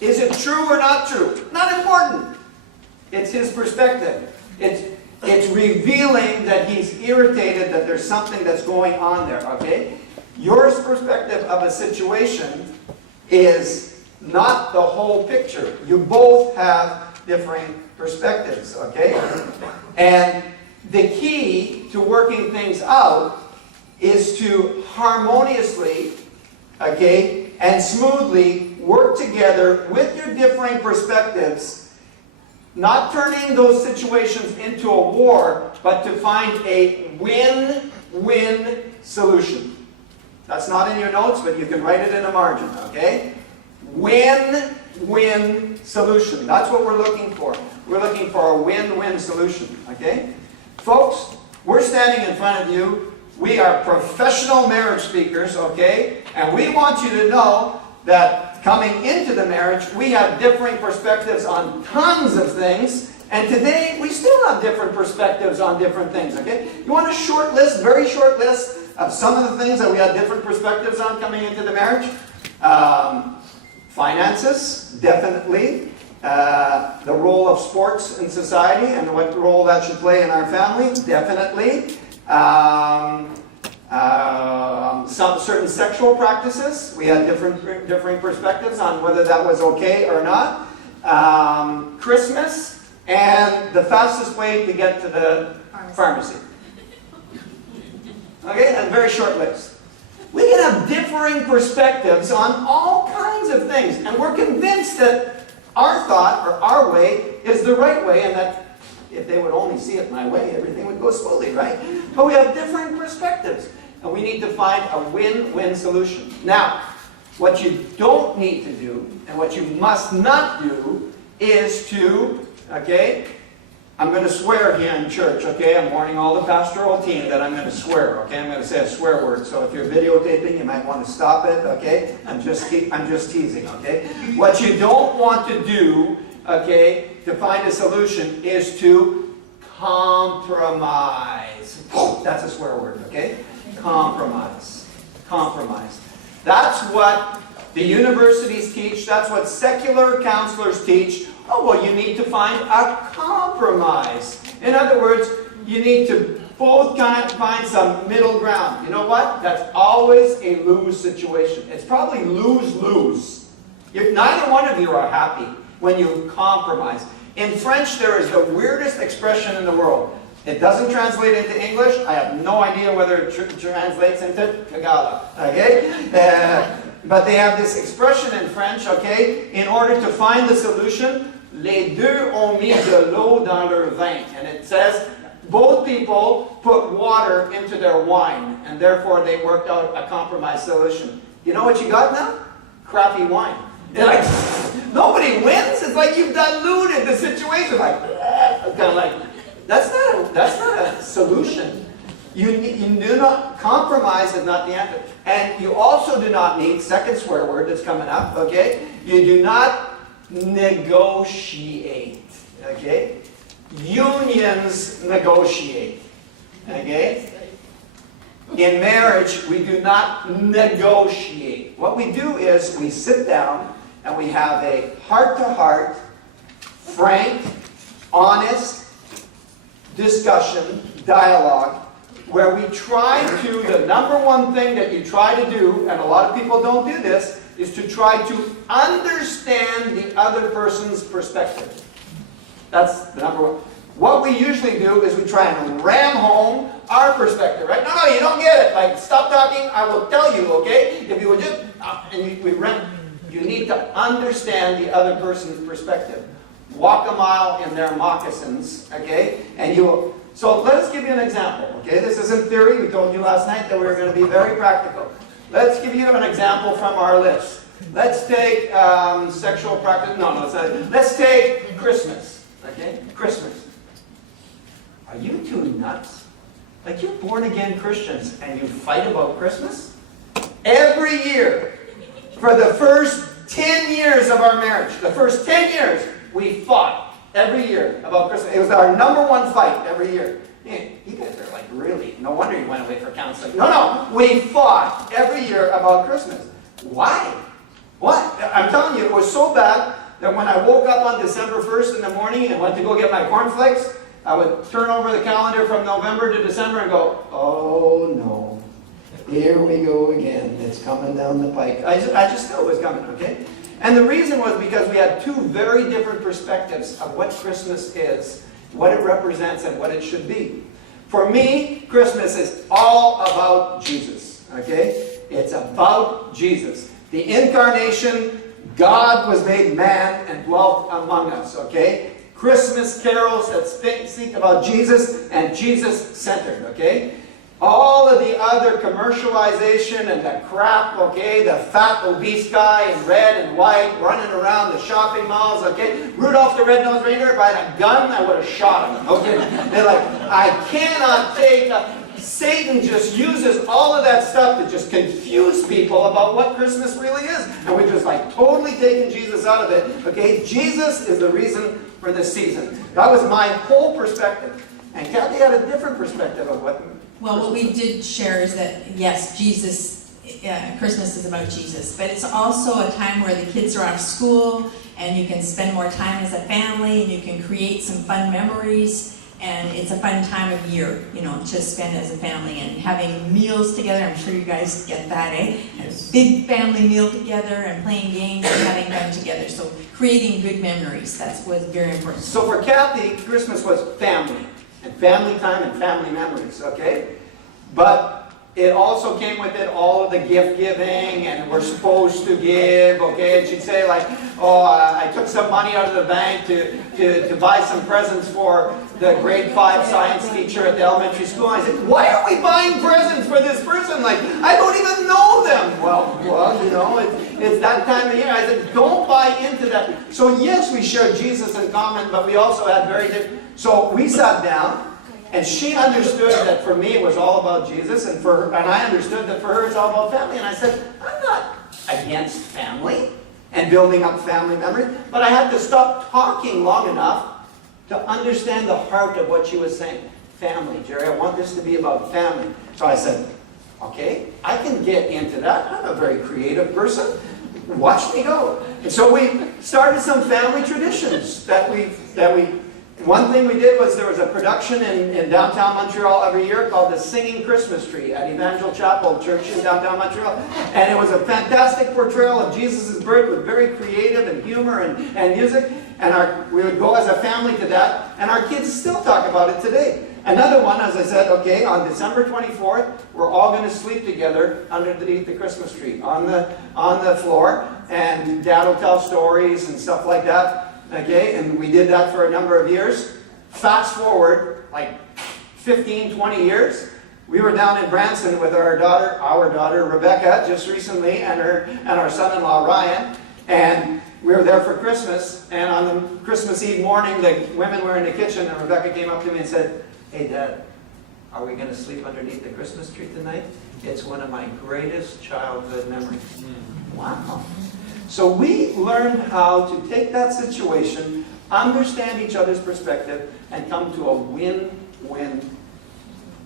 Is it true or not true? Not important. It's his perspective. It's revealing that he's irritated, that there's something that's going on there, okay? Your perspective of a situation is not the whole picture. You both have differing perspectives, okay? And the key to working things out is to harmoniously, okay, and smoothly work together with your differing perspectives, not turning those situations into a war, but to find a win-win solution. That's not in your notes, but you can write it in a margin, okay? Win-win solution. That's what we're looking for. We're looking for a win-win solution, okay? Folks, we're standing in front of you. We are professional marriage speakers, okay? And we want you to know that coming into the marriage, we have differing perspectives on tons of things. And today, we still have different perspectives on different things, okay? You want a short list, very short list of some of the things that we have different perspectives on coming into the marriage? Finances, definitely. The role of sports in society and what role that should play in our family, definitely. Some certain sexual practices, we had differing perspectives on whether that was okay or not. Christmas, and the fastest way to get to the pharmacy. Okay, a very short list. We can have differing perspectives on all kinds of things, and we're convinced that our thought or our way is the right way, and that if they would only see it my way, everything would go smoothly, right? But we have different perspectives, and we need to find a win-win solution. Now, what you don't need to do, and what you must not do, is to, okay, I'm going to swear here in church, okay? I'm warning all the pastoral team that I'm going to swear, okay? I'm going to say a swear word, so if you're videotaping, you might want to stop it, okay? I'm just teasing, okay? What you don't want to do, okay, to find a solution is to compromise. That's a swear word, okay? Compromise. Compromise. That's what the universities teach. That's what secular counselors teach. Oh, well, you need to find a compromise. In other words, you need to both kind of find some middle ground. You know what? That's always a lose situation. It's probably lose-lose. Neither one of you are happy when you compromise. In French, there is the weirdest expression in the world. It doesn't translate into English. I have no idea whether it translates into Tagalog. Okay? But they have this expression in French, okay? In order to find the solution, les deux ont mis de l'eau dans leur vin. And it says, both people put water into their wine, and therefore they worked out a compromise solution. You know what you got now? Crappy wine. You're like, nobody wins. It's like you've diluted the situation. Like, kind of like, that's not a solution. You do not, compromise is not the answer. And you also do not need, second swear word that's coming up, okay? You do not negotiate, okay? Unions negotiate, okay? In marriage, we do not negotiate. What we do is we sit down and we have a heart-to-heart, frank, honest discussion, dialogue, where we try to, the number one thing that you try to do, and a lot of people don't do this, is to try to understand the other person's perspective. That's the number one. What we usually do is we try and ram home our perspective, right? No, you don't get it. Like, stop talking, I will tell you, okay? If you would just, you need to understand the other person's perspective. Walk a mile in their moccasins, okay? And you will. So let us give you an example, okay? This isn't theory. We told you last night that we were going to be very practical. Let's give you an example from our list. Let's take sexual practice. No, let's take Christmas, okay? Christmas. Are you two nuts? Like, you're born-again Christians and you fight about Christmas? Every year, for the first 10 years of our marriage, the first 10 years, we fought every year about Christmas. It was our number one fight every year. You guys are like, really? No wonder you went away for counseling. No, we fought every year about Christmas. Why? What? I'm telling you, it was so bad that when I woke up on December 1st in the morning and went to go get my cornflakes, I would turn over the calendar from November to December and go, oh no, here we go again. It's coming down the pike. I just knew it was coming, okay? And the reason was because we had two very different perspectives of what Christmas is, what it represents, and what it should be. For me, Christmas is all about Jesus, okay? It's about Jesus. The incarnation, God was made man and dwelt among us, okay? Christmas carols that speak about Jesus and Jesus-centered, okay? All of the other commercialization and the crap, okay? The fat, obese guy in red and white running around the shopping malls, okay? Rudolph the Red-Nosed Reindeer, if I had a gun, I would have shot him, okay? They're like, I cannot take... Satan just uses all of that stuff to just confuse people about what Christmas really is. And we've just like totally taken Jesus out of it. Okay, Jesus is the reason for this season. That was my whole perspective. And Kathy had a different perspective of what... Well, what we did share is that, yes, Christmas is about Jesus. But it's also a time where the kids are out of school and you can spend more time as a family and you can create some fun memories. And it's a fun time of year, to spend as a family and having meals together. I'm sure you guys get that, eh? A big family meal together and playing games and having fun together. So creating good memories, that was very important. So for Kathy, Christmas was family. And family time and family memories, okay? But it also came with it all of the gift giving, and we're supposed to give, okay? And she'd say like, oh, I took some money out of the bank to buy some presents for the grade 5 science teacher at the elementary school. And I said, why are we buying presents for this person? Like, I don't even know them. Well, it's that time of year. I said, don't buy into that. So yes, we shared Jesus in common, but we also had very different... So we sat down, and she understood that for me it was all about Jesus, and I understood that for her it's all about family. And I said, I'm not against family and building up family memories, but I had to stop talking long enough to understand the heart of what she was saying. Family, Jerry, I want this to be about family. So I said, okay, I can get into that. I'm a very creative person. Watch me go. And so we started some family traditions that we one thing we did was there was a production in downtown Montreal every year called the Singing Christmas Tree at Evangel Chapel Church in downtown Montreal. And it was a fantastic portrayal of Jesus' birth with very creative and humor and music. And we would go as a family to that, and our kids still talk about it today. Another one, as I said, okay, on December 24th, we're all going to sleep together underneath the Christmas tree on the floor, and Dad will tell stories and stuff like that. okay, and we did that for a number of years. Fast forward, like 15, 20 years, we were down in Branson with our daughter Rebecca, just recently, and our son-in-law Ryan, and we were there for Christmas, and on the Christmas Eve morning, the women were in the kitchen, and Rebecca came up to me and said, "Hey, Dad, are we going to sleep underneath the Christmas tree tonight? It's one of my greatest childhood memories." Wow. So we learned how to take that situation, understand each other's perspective, and come to a win-win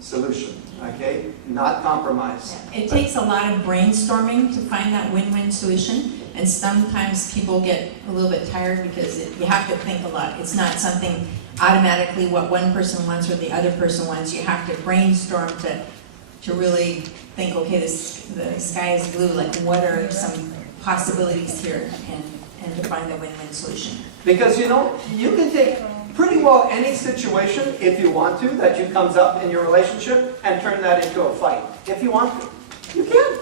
solution. Okay? Not compromise. It takes a lot of brainstorming to find that win-win solution, and sometimes people get a little bit tired because you have to think a lot. It's not something automatically what one person wants or the other person wants. You have to brainstorm to really think, okay, the sky is blue, like what are some possibilities here, and to find the win-win solution. Because, you know, you can take pretty well any situation, if you want to, that comes up in your relationship and turn that into a fight. If you want to. You can.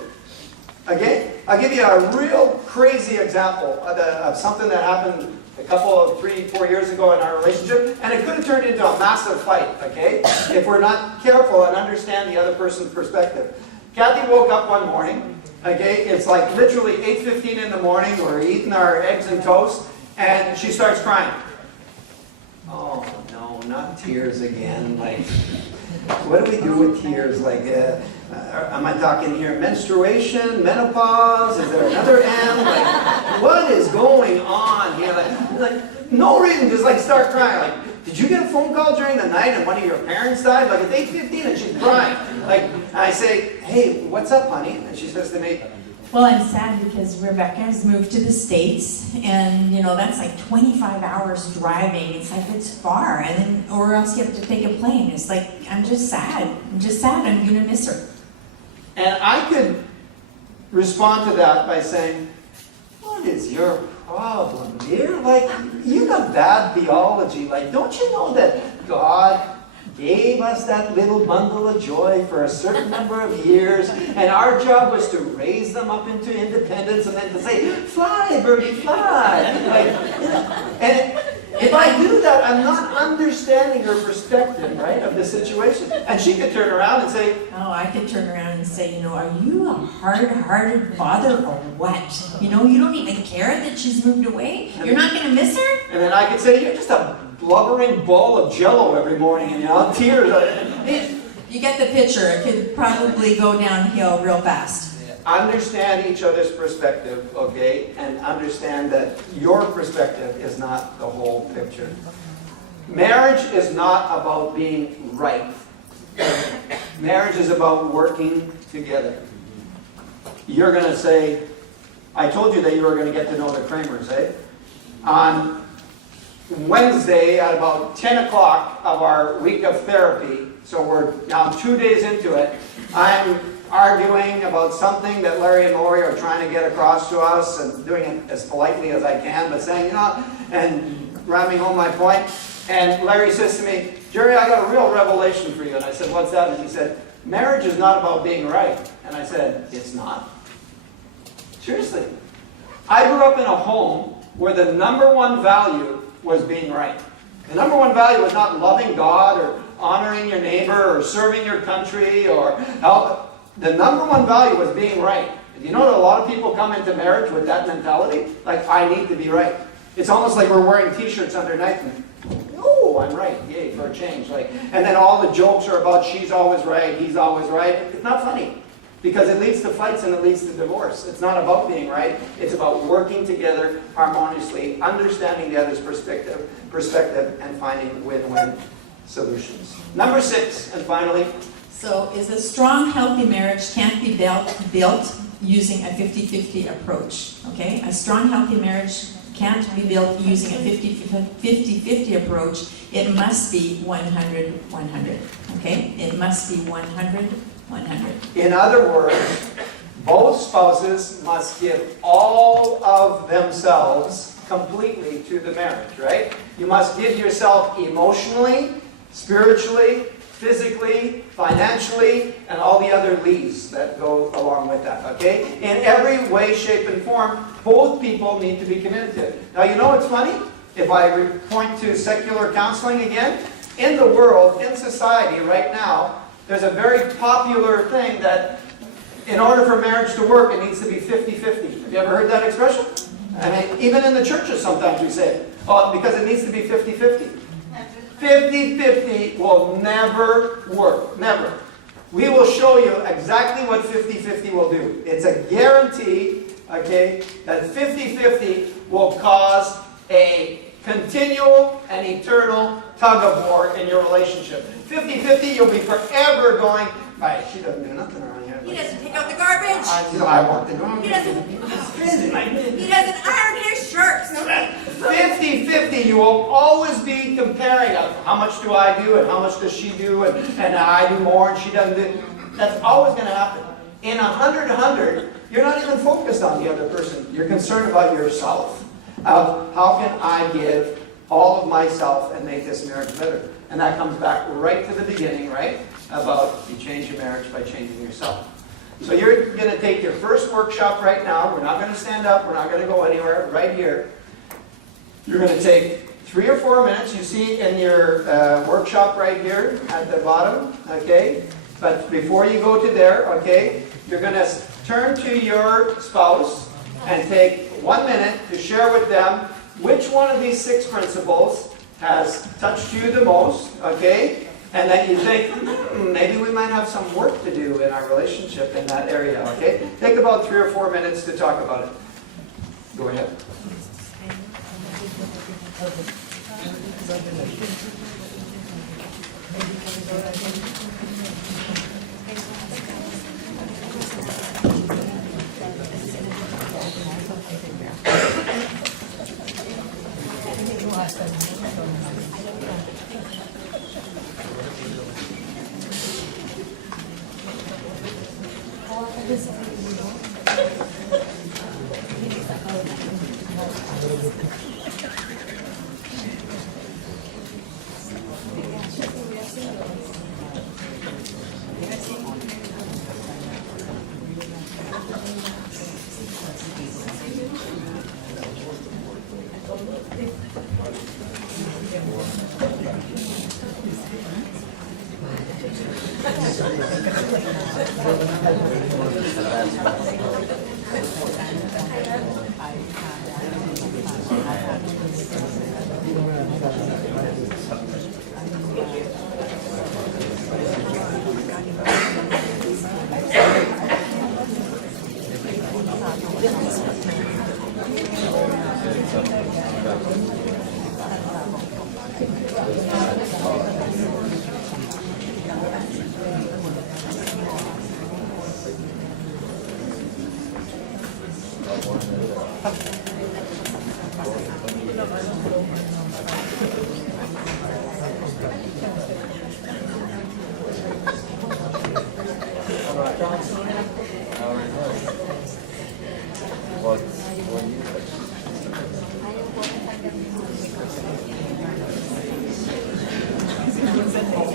Okay? I'll give you a real crazy example of something that happened a couple of 3-4 years ago in our relationship, and it could have turned into a massive fight, okay? If we're not careful and understand the other person's perspective. Kathy woke up one morning, okay? It's like literally 8:15 in the morning, we're eating our eggs and toast, and she starts crying. Oh no, not tears again. Like, what do we do with tears? Like, am I talking here menstruation, menopause? Is there another M? Like, what is going on here? Like no reason, just like start crying. Like, did you get a phone call during the night and one of your parents died? Like, it's 8:15 and she's crying. Like, and I say, hey, what's up, honey? And she says to me, Well, I'm sad because Rebecca has moved to the States, and you know that's like 25 hours driving. It's like it's far, and then or else you have to take a plane. It's like I'm just sad. I'm gonna miss her. and I could respond to that by saying, what is your problem, dear? Like, you got bad theology. Like, don't you know that God gave us that little bundle of joy for a certain number of years, and our job was to raise them up into independence and then to say, fly, birdie, fly. Like, you know, and if I do that, I'm not understanding her perspective, right, of the situation. And she could turn around and say, Oh, I could turn around and say, you know, are you a hard-hearted father or what? You know, you don't even care that she's moved away? You're not going to miss her? and then I could say, you're just a blubbering bowl of Jell-O every morning, and you know, tears. You get the picture. It could probably go downhill real fast. Understand each other's perspective, okay? And understand that your perspective is not the whole picture. Marriage is not about being right. Marriage is about working together. You're going to say, I told you that you were going to get to know the Kramers, eh? On Wednesday at about 10 o'clock of our week of therapy, so we're now 2 days into it, I'm arguing about something that Larry and Lori are trying to get across to us, and doing it as politely as I can, but saying, you know, and ramming home my point. And Larry says to me, Jerry, I got a real revelation for you. And I said, what's that? And he said, marriage is not about being right. And I said, it's not? Seriously. I grew up in a home where the number one value was being right. The number one value was not loving God or honoring your neighbor or serving your country or help. The number one value was being right. You know that a lot of people come into marriage with that mentality? Like, I need to be right. It's almost like we're wearing t-shirts underneath and, oh, I'm right, yay, for a change. Like, and then all the jokes are about she's always right, he's always right. It's not funny. Because it leads to fights and it leads to divorce. It's not about being right. It's about working together harmoniously, understanding the other's perspective, and finding win-win solutions. Number 6, and finally. So is a strong, healthy marriage can't be built using a 50-50 approach, okay? A strong, healthy marriage can't be built using a 50-50 approach. It must be 100-100, okay? It must be 100-100. In other words, both spouses must give all of themselves completely to the marriage, right? You must give yourself emotionally, spiritually, physically, financially, and all the other leads that go along with that, okay? In every way, shape, and form, both people need to be committed to it. Now, you know what's funny? if I point to secular counseling again, in the world, in society right now, there's a very popular thing that in order for marriage to work, it needs to be 50-50. Have you ever heard that expression? I mean, even in the churches sometimes we say it. Oh, because it needs to be 50-50. 50-50 will never work. Never. We will show you exactly what 50-50 will do. It's a guarantee, okay, that 50-50 will cause a continual and eternal tug of war in your relationship. 50-50, you'll be forever going, right, she doesn't do nothing around here. He doesn't pick out the garbage. I want the garbage. He doesn't iron his shirts. 50-50, you will always be comparing of how much do I do and how much does she do and I do more and she doesn't do. That's always going to happen. In 100-100, you're not even focused on the other person. You're concerned about yourself. Of how can I give all of myself and make this marriage better? And that comes back right to the beginning, right? About you change your marriage by changing yourself. So you're going to take your first workshop right now. We're not going to stand up. We're not going to go anywhere. Right here. You're going to take 3 or 4 minutes. You see in your workshop right here at the bottom. Okay? But before you go to there, okay, you're going to turn to your spouse and take 1 minute to share with them which one of these 6 principles has touched you the most, okay? And then you think, maybe we might have some work to do in our relationship in that area, okay? Take about 3 or 4 minutes to talk about it. Go ahead.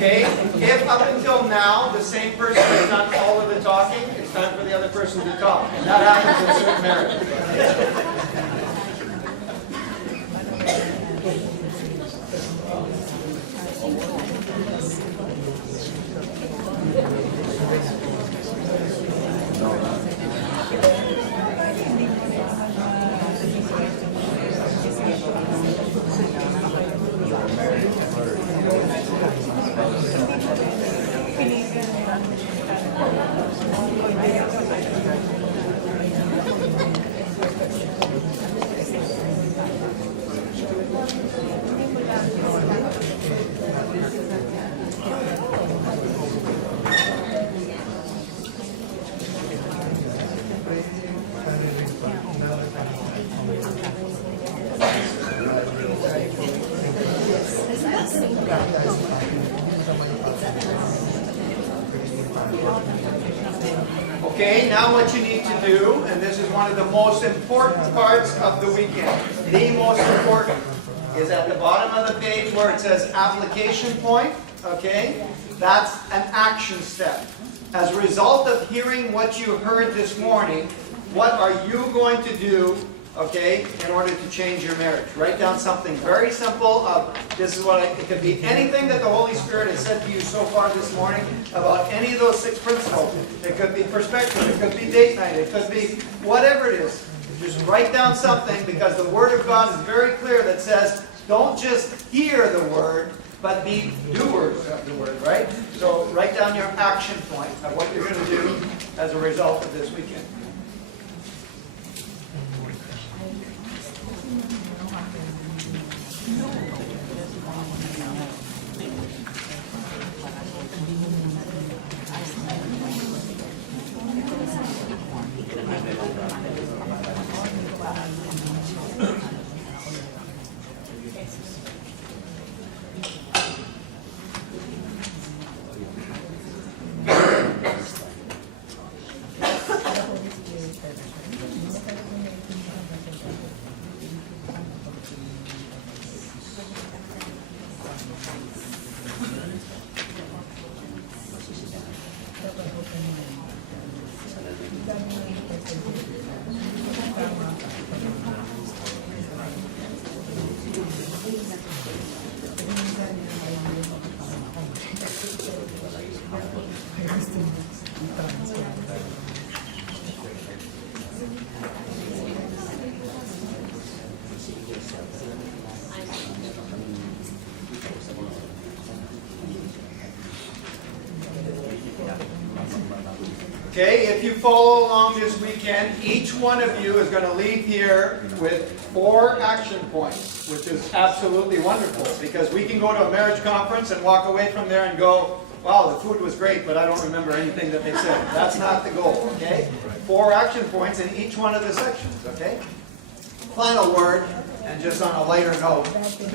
Okay, if up until now the same person has done all of the talking, it's time for the other person to talk. And that happens in certain marriages. Okay, now what you need to do, and this is one of the most important parts of the weekend, the most important, is at the bottom of the page where it says application point, okay? That's an action step. As a result of hearing what you heard this morning, what are you going to do okay, in order to change your marriage. Write down something very simple of, this is what it could be anything that the Holy Spirit has said to you so far this morning about any of those 6 principles. It could be perspective, it could be date night, it could be whatever it is. Just write down something, because the Word of God is very clear that says, don't just hear the Word, but be doers of the Word, right? So write down your action point of what you're going to do as a result of this weekend. Okay, if you follow along this weekend, each one of you is going to leave here with 4 action points, which is absolutely wonderful, because we can go to a marriage conference and walk away from there and go, wow, the food was great, but I don't remember anything that they said. That's not the goal, okay? 4 action points in each one of the sections, okay? Final word, and just on a lighter note,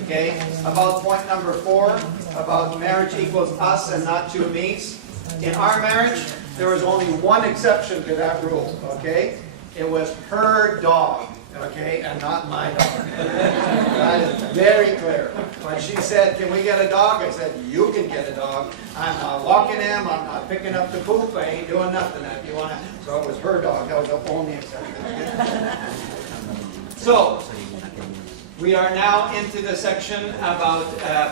okay, about point number 4, about marriage equals us and not 2 me's. In our marriage, there was only one exception to that rule, okay? It was her dog, okay, and not my dog. That is very clear. When she said, can we get a dog? I said, you can get a dog. I'm not walking him, I'm not picking up the poop, I ain't doing nothing. If you want to, so it was her dog, that was the only exception. Okay? So, we are now into the section about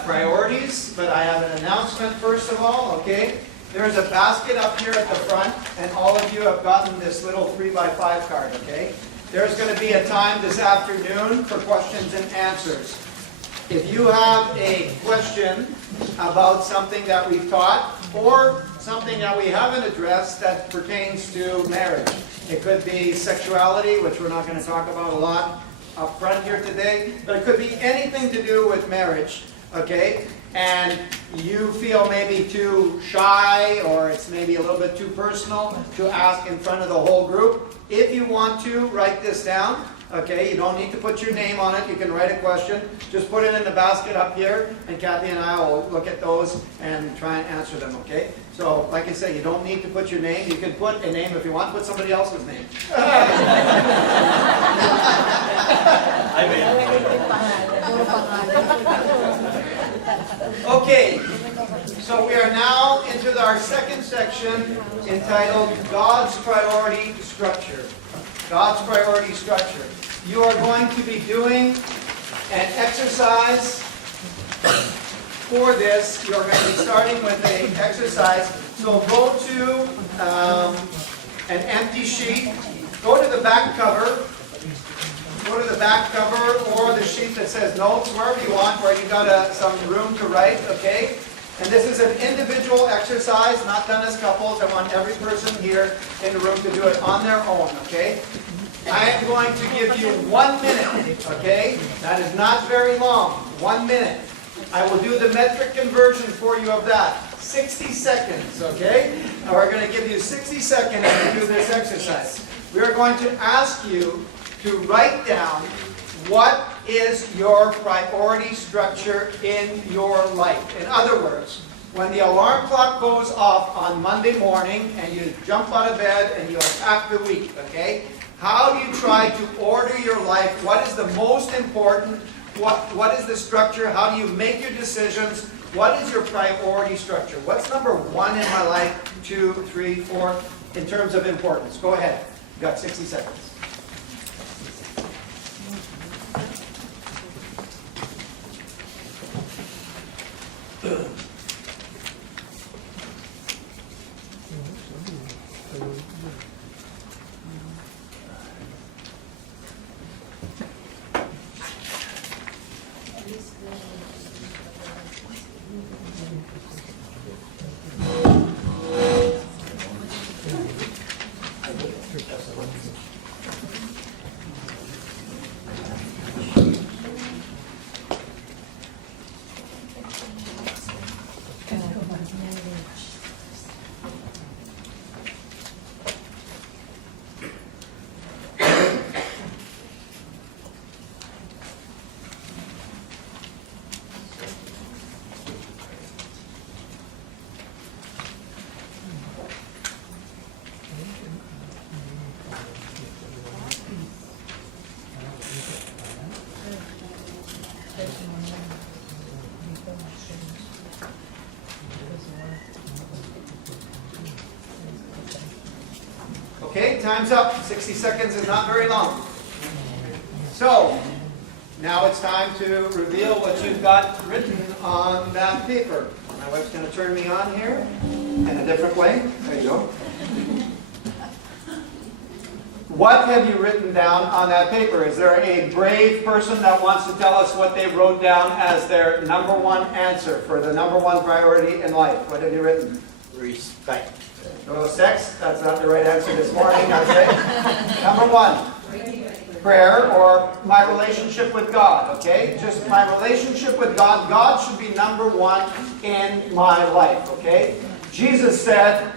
priorities, but I have an announcement first of all, okay? There's a basket up here at the front, and all of you have gotten this little 3x5 card, okay? There's going to be a time this afternoon for questions and answers. If you have a question about something that we've taught, or something that we haven't addressed that pertains to marriage, it could be sexuality, which we're not going to talk about a lot up front here today, but it could be anything to do with marriage, okay? And you feel maybe too shy, or it's maybe a little bit too personal to ask in front of the whole group. If you want to, write this down, okay? You don't need to put your name on it. You can write a question. Just put it in the basket up here, and Kathy and I will look at those and try and answer them, okay? So, like I say, you don't need to put your name. You can put a name if you want. Put somebody else's name. Okay, so we are now into our second section entitled God's Priority Structure. God's Priority Structure. You are going to be doing an exercise for this. You are going to be starting with an exercise. So go to an empty sheet. Go to the back cover. Go to the back cover or the sheet that says notes, wherever you want, where you got some room to write, okay? And this is an individual exercise, not done as couples. I want every person here in the room to do it on their own, okay? I am going to give you 1 minute, okay? That is not very long, 1 minute. I will do the metric conversion for you of that. 60 seconds, okay? Now we're going to give you 60 seconds to do this exercise. We are going to ask you to write down what is your priority structure in your life. In other words, when the alarm clock goes off on Monday morning and you jump out of bed and you attack the week, okay? How do you try to order your life? What is the most important? What is the structure? How do you make your decisions? What is your priority structure? What's number 1 in my life, 2, 3, 4, in terms of importance? Go ahead. You've got 60 seconds. time's up. 60 seconds is not very long. So, now it's time to reveal what you've got written on that paper. My wife's going to turn me on here in a different way. There you go. What have you written down on that paper? Is there a brave person that wants to tell us what they wrote down as their number one answer for the number one priority in life? What have you written? Respect. No sex? That's not the right answer this morning, I'd say. Number one, prayer or my relationship with God, okay? Just my relationship with God. God should be number one in my life, okay? Jesus said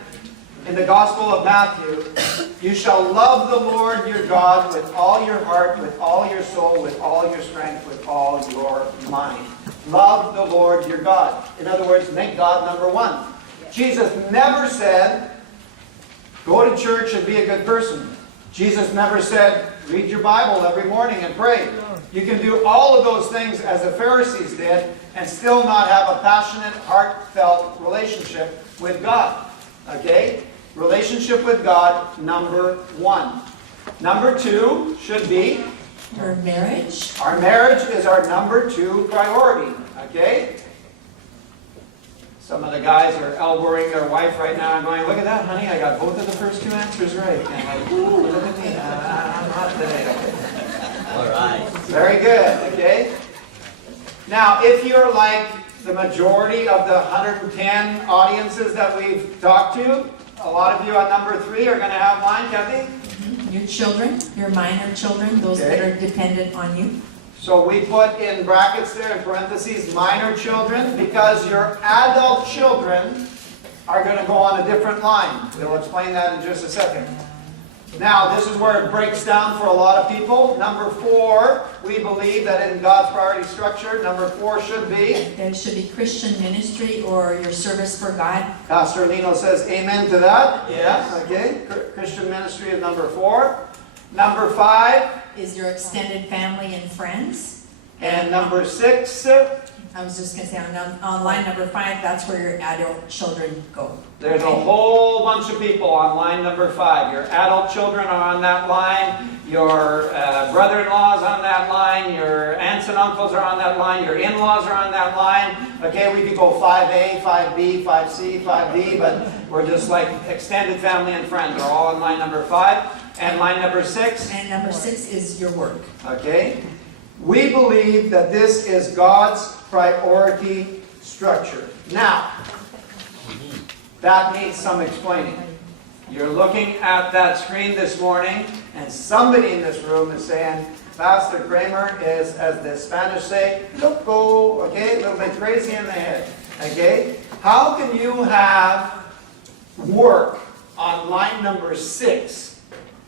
in the Gospel of Matthew, you shall love the Lord your God with all your heart, with all your soul, with all your strength, with all your mind. Love the Lord your God. In other words, make God number one. Jesus never said, go to church and be a good person. Jesus never said, read your Bible every morning and pray. You can do all of those things as the Pharisees did and still not have a passionate, heartfelt relationship with God. Okay? Relationship with God, number one. Number two should be Our marriage. our marriage is our number two priority. Okay? Some of the guys are elbowing their wife right now and going, look at that, honey, I got both of the first two answers right. And like, ooh, look at me, I'm hot today. All right. Very good, okay? Now, if you're like the majority of the 110 audiences that we've talked to, a lot of you on number three are going to have mine, Kathy. Your children, your minor children, those that are dependent on you. So we put in brackets there, in parentheses, minor children, because your adult children are going to go on a different line. We'll explain that in just a second. Now, this is where it breaks down for a lot of people. Number four, we believe that in God's priority structure, number four should be? There should be Christian ministry or your service for God. Pastor Nino says amen to that. Yes. Okay. Christian ministry is number four. Number five. Is your extended family and friends. And number six. I was just going to say, on line number 5, that's where your adult children go. There's a whole bunch of people on line number 5. Your adult children are on that line. Your brother-in-law is on that line. Your aunts and uncles are on that line. Your in-laws are on that line. Okay, we could go 5A, 5B, 5C, 5D, but we're just like extended family and friends are all on line number 5. And line number 6. And number 6 is your work. Okay. We believe that this is God's priority structure. Now, that needs some explaining. You're looking at that screen this morning, and somebody in this room is saying, Pastor Kramer is, as the Spanish say, loco, okay, a little bit crazy in the head. Okay? How can you have work on line number 6?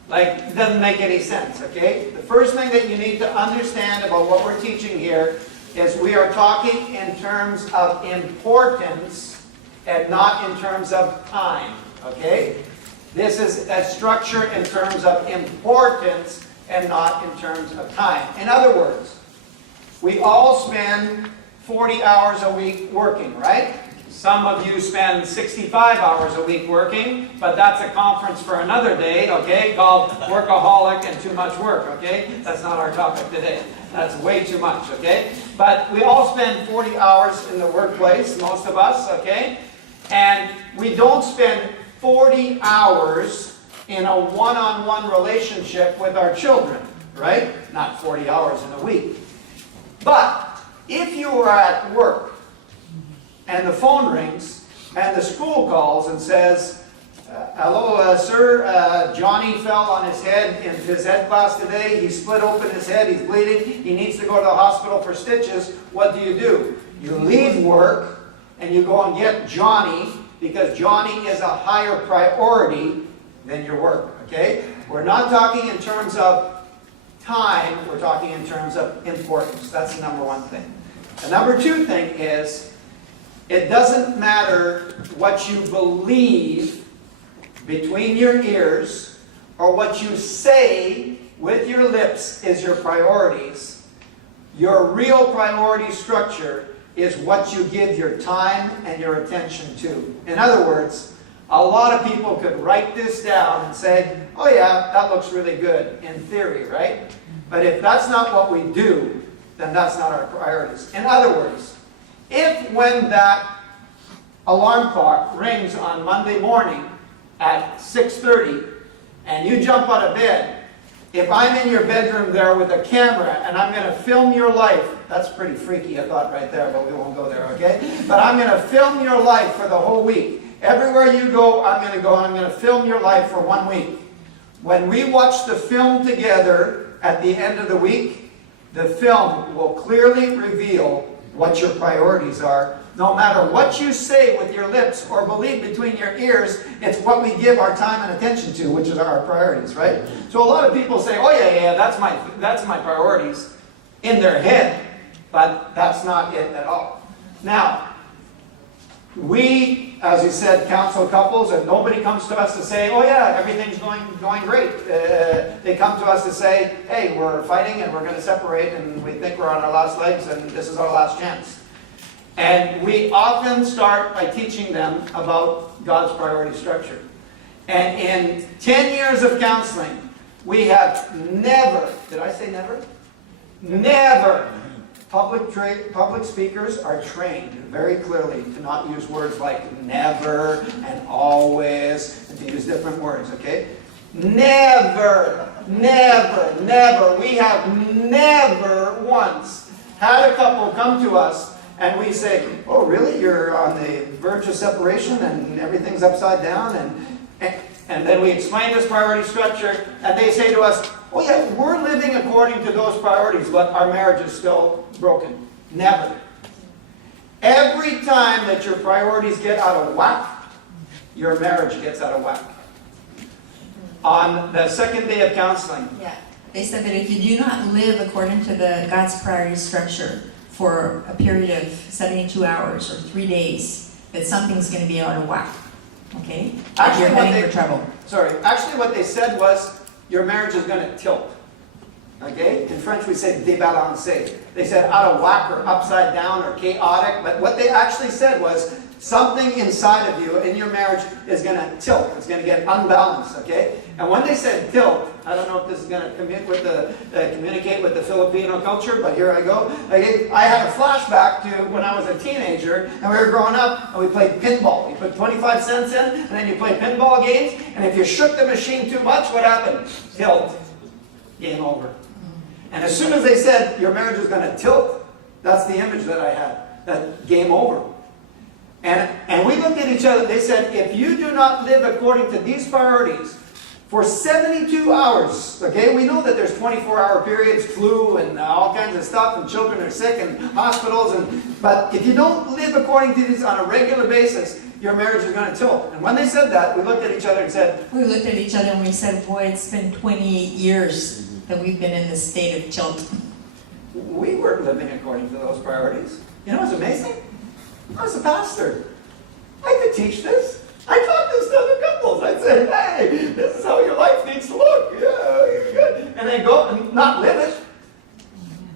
Like, it doesn't make any sense, okay? The first thing that you need to understand about what we're teaching here is we are talking in terms of importance and not in terms of time, okay? This is a structure in terms of importance and not in terms of time. In other words, we all spend 40 hours a week working, right? Some of you spend 65 hours a week working, but that's a conference for another day, okay, called Workaholic and Too Much Work, okay? That's not our topic today. That's way too much, okay? But we all spend 40 hours in the workplace, most of us, okay? And we don't spend 40 hours in a one-on-one relationship with our children, right? Not 40 hours in a week. But if you are at work, and the phone rings, and the school calls and says, hello, sir, Johnny fell on his head in phys ed class today. He split open his head. He's bleeding. He needs to go to the hospital for stitches. What do? You leave work, and you go and get Johnny, because Johnny is a higher priority than your work, okay? We're not talking in terms of time. We're talking in terms of importance. That's the number one thing. The number two thing is, it doesn't matter what you believe between your ears or what you say with your lips is your priorities. Your real priority structure is what you give your time and your attention to. In other words, A lot of people could write this down and say, oh yeah, that looks really good in theory, right? But if that's not what we do, then that's not our priorities. In other words, if when that alarm clock rings on Monday morning at 6:30 and you jump out of bed, if I'm in your bedroom there with a camera and I'm going to film your life, that's pretty freaky, I thought right there, but we won't go there, okay? But I'm going to film your life for the whole week. Everywhere you go, I'm going to go and I'm going to film your life for 1 week. When we watch the film together at the end of the week, the film will clearly reveal what your priorities are. No matter what you say with your lips or believe between your ears, it's what we give our time and attention to, which is our priorities, right? So a lot of people say, oh yeah, that's my priorities in their head, but that's not it at all. Now, we, as you said, counsel couples, and nobody comes to us to say, oh yeah, everything's going great. They come to us to say, hey, we're fighting and we're going to separate and we think we're on our last legs and this is our last chance. And we often start by teaching them about God's priority structure. And in 10 years of counseling, we have never, did I say never? Never. Public speakers are trained very clearly to not use words like never and always, and to use different words, okay? Never, never, never. We have never once had a couple come to us and we say, oh really, you're on the verge of separation and everything's upside down, and then we explain this priority structure and they say to us, oh yeah, we're living according to those priorities, but our marriage is still broken. Never. Every time that your priorities get out of whack, your marriage gets out of whack. On the second day of counseling, Yeah. They said that if you do not live according to the God's priority structure for a period of 72 hours or 3 days, that something's going to be out of whack. Okay? Actually, You're what heading they- for trouble. actually what they said was, your marriage is going to tilt. Okay? In French we say débalancé. They said out of whack or upside down or chaotic, but what they actually said was something inside of you in your marriage is going to tilt. It's going to get unbalanced, okay? And when they said tilt, I don't know if this is going to communicate with the Filipino culture, but here I go. Okay? I had a flashback to when I was a teenager and we were growing up and we played pinball. You put 25 cents in and then you play pinball games, and if you shook the machine too much, what happened? Tilt. Game over. And as soon as they said your marriage is going to tilt, that's the image that I had. That game over. And we looked at each other. They said, if you do not live according to these priorities for 72 hours, okay, we know that there's 24-hour periods, flu and all kinds of stuff, and children are sick and hospitals, but if you don't live according to these on a regular basis, your marriage is going to tilt. And when they said that, we looked at each other and said, We looked at each other and we said, boy, it's been 28 years that we've been in this state of tilt. we weren't living according to those priorities. You know what's amazing? I was a pastor. I could teach this. I taught this to other couples. I'd say, hey, this is how your life needs to look. Yeah, you're good. And they go and not live it.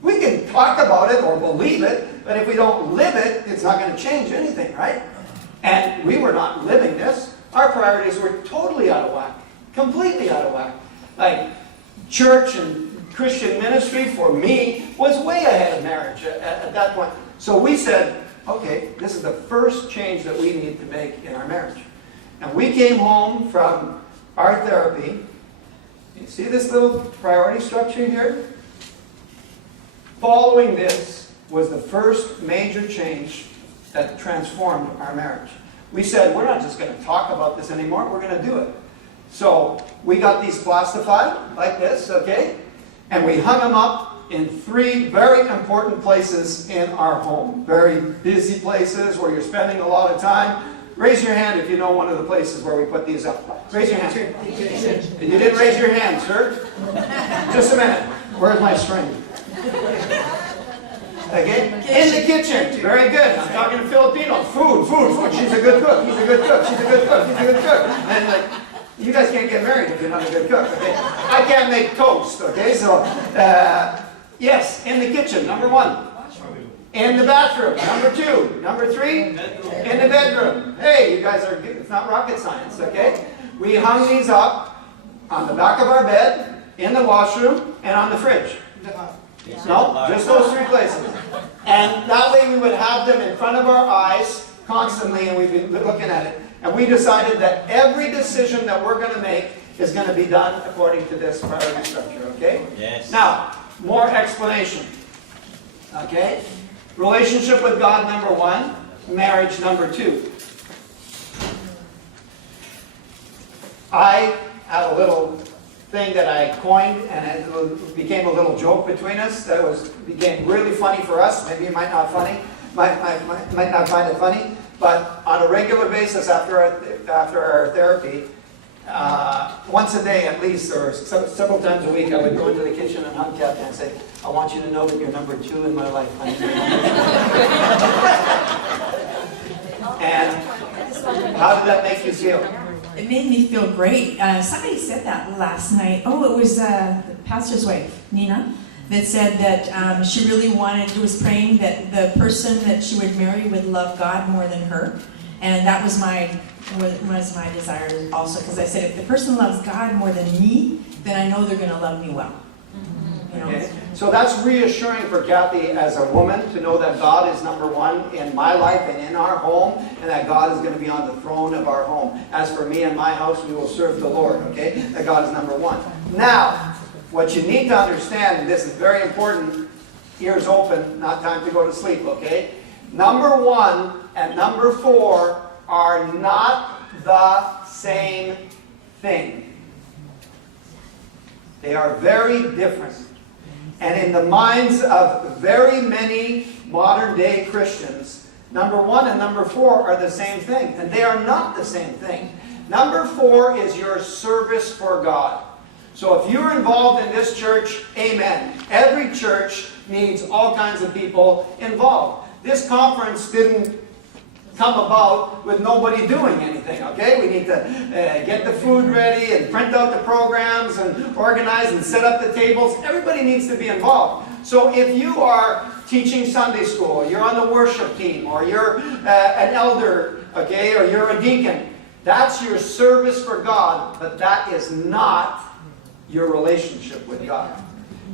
We can talk about it or believe it, but if we don't live it, it's not going to change anything, right? And we were not living this. Our priorities were totally out of whack. Completely out of whack. Like, church and Christian ministry for me was way ahead of marriage at that point. So we said, okay, this is the first change that we need to make in our marriage. And we came home from our therapy. You see this little priority structure here? Following this was the first major change that transformed our marriage. We said, we're not just going to talk about this anymore, we're going to do it. So we got these plastified like this, okay? And we hung them up in 3 very important places in our home. Very busy places where you're spending a lot of time. Raise your hand if you know one of the places where we put these up. Raise your hand. You didn't raise your hand, sir. Just a minute. Where's my string? Okay? In the kitchen. Very good. I'm talking to Filipinos. Food. She's a good cook. He's a good cook. She's a good cook. He's a good cook. And like, you guys can't get married if you're not a good cook, okay? I can't make toast, okay? So, yes, in the kitchen, number 1. In the bathroom. Number 2. Number 3? In the bedroom. Hey, you guys are good. It's not rocket science, okay? We hung these up on the back of our bed, in the washroom, and on the fridge. No, just those 3 places. And that way we would have them in front of our eyes constantly, and we'd be looking at it. And we decided that every decision that we're going to make is going to be done according to this priority structure, okay? Yes. Now, more explanation. Okay? Relationship with God, number 1. Marriage, number 2. I have a little thing that I coined, and it became a little joke between us that became really funny for us. Maybe you might not not find it funny, but on a regular basis after our therapy, once a day at least, or several times a week, I would go into the kitchen and hug Kathy and say, "I want you to know that you're number 2 in my life, honey." And how did that make you feel? It made me feel great. Somebody said that last night. Oh, it was the pastor's wife, Nina, that said that she really was praying that the person that she would marry would love God more than her. And that was my desire also, because I said, if the person loves God more than me, then I know they're going to love me well. You know? Okay. So that's reassuring for Kathy as a woman to know that God is number 1 in my life and in our home, and that God is going to be on the throne of our home. As for me and my house, we will serve the Lord, okay? That God is number 1. Now, what you need to understand, and this is very important, ears open, not time to go to sleep, okay? Number 1 and number 4 are not the same thing. They are very different. And in the minds of very many modern day Christians, number 1 and number 4 are the same thing. And they are not the same thing. Number 4 is your service for God. So if you're involved in this church, amen. Every church needs all kinds of people involved. This conference didn't come about with nobody doing anything, okay? We need to get the food ready and print out the programs and organize and set up the tables. Everybody needs to be involved. So if you are teaching Sunday school, you're on the worship team, or you're an elder, okay, or you're a deacon, that's your service for God, but that is not your relationship with God.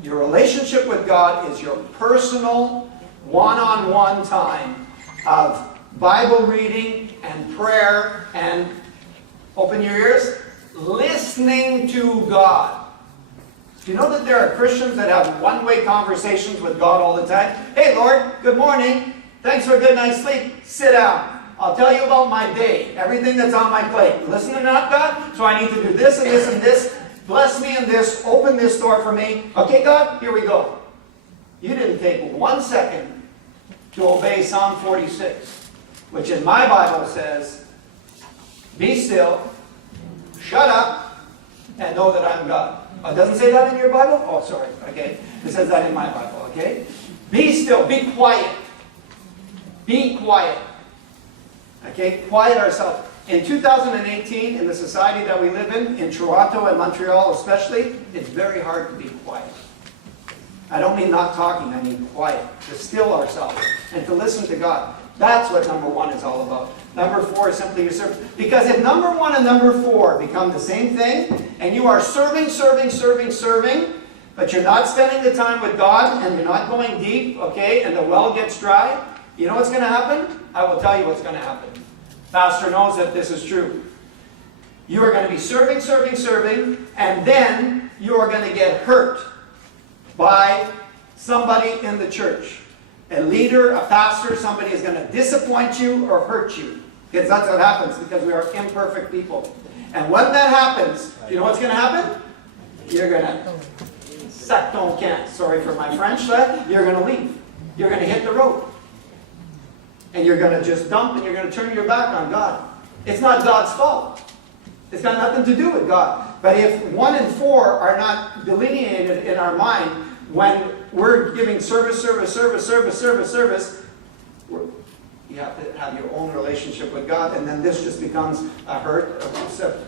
Your relationship with God is your personal, one-on-one time of Bible reading and prayer and, open your ears, listening to God. Do you know that there are Christians that have one-way conversations with God all the time? Hey, Lord, good morning. Thanks for a good night's sleep. Sit down. I'll tell you about my day, everything that's on my plate. Listening up, God? So I need to do this and this and this. Bless me in this. Open this door for me. Okay, God, here we go. You didn't take 1 second to obey Psalm 46, which in my Bible says, be still, shut up, and know that I'm God. Oh, it doesn't say that in your Bible? Oh, sorry. Okay. It says that in my Bible, okay? Be still. Be quiet. Be quiet. Okay? Quiet ourselves. In 2018, in the society that we live in Toronto and Montreal especially, it's very hard to be quiet. I don't mean not talking, I mean quiet. To still ourselves and to listen to God. That's what number 1 is all about. Number 4 is simply your service. Because if number 1 and number 4 become the same thing, and you are serving, but you're not spending the time with God, and you're not going deep, okay, and the well gets dry, you know what's going to happen? I will tell you what's going to happen. Pastor knows that this is true. You are going to be serving, and then you are going to get hurt by somebody in the church. A leader, a pastor, somebody is going to disappoint you or hurt you. Because that's what happens, because we are imperfect people. And when that happens, you know what's going to happen? You're going to sac ton camp. Sorry for my French, but you're going to leave. You're going to hit the road. And you're going to just dump and you're going to turn your back on God. It's not God's fault. It's got nothing to do with God. But if 1 and 4 are not delineated in our mind, when we're giving service, you have to have your own relationship with God, and then this just becomes a hurt,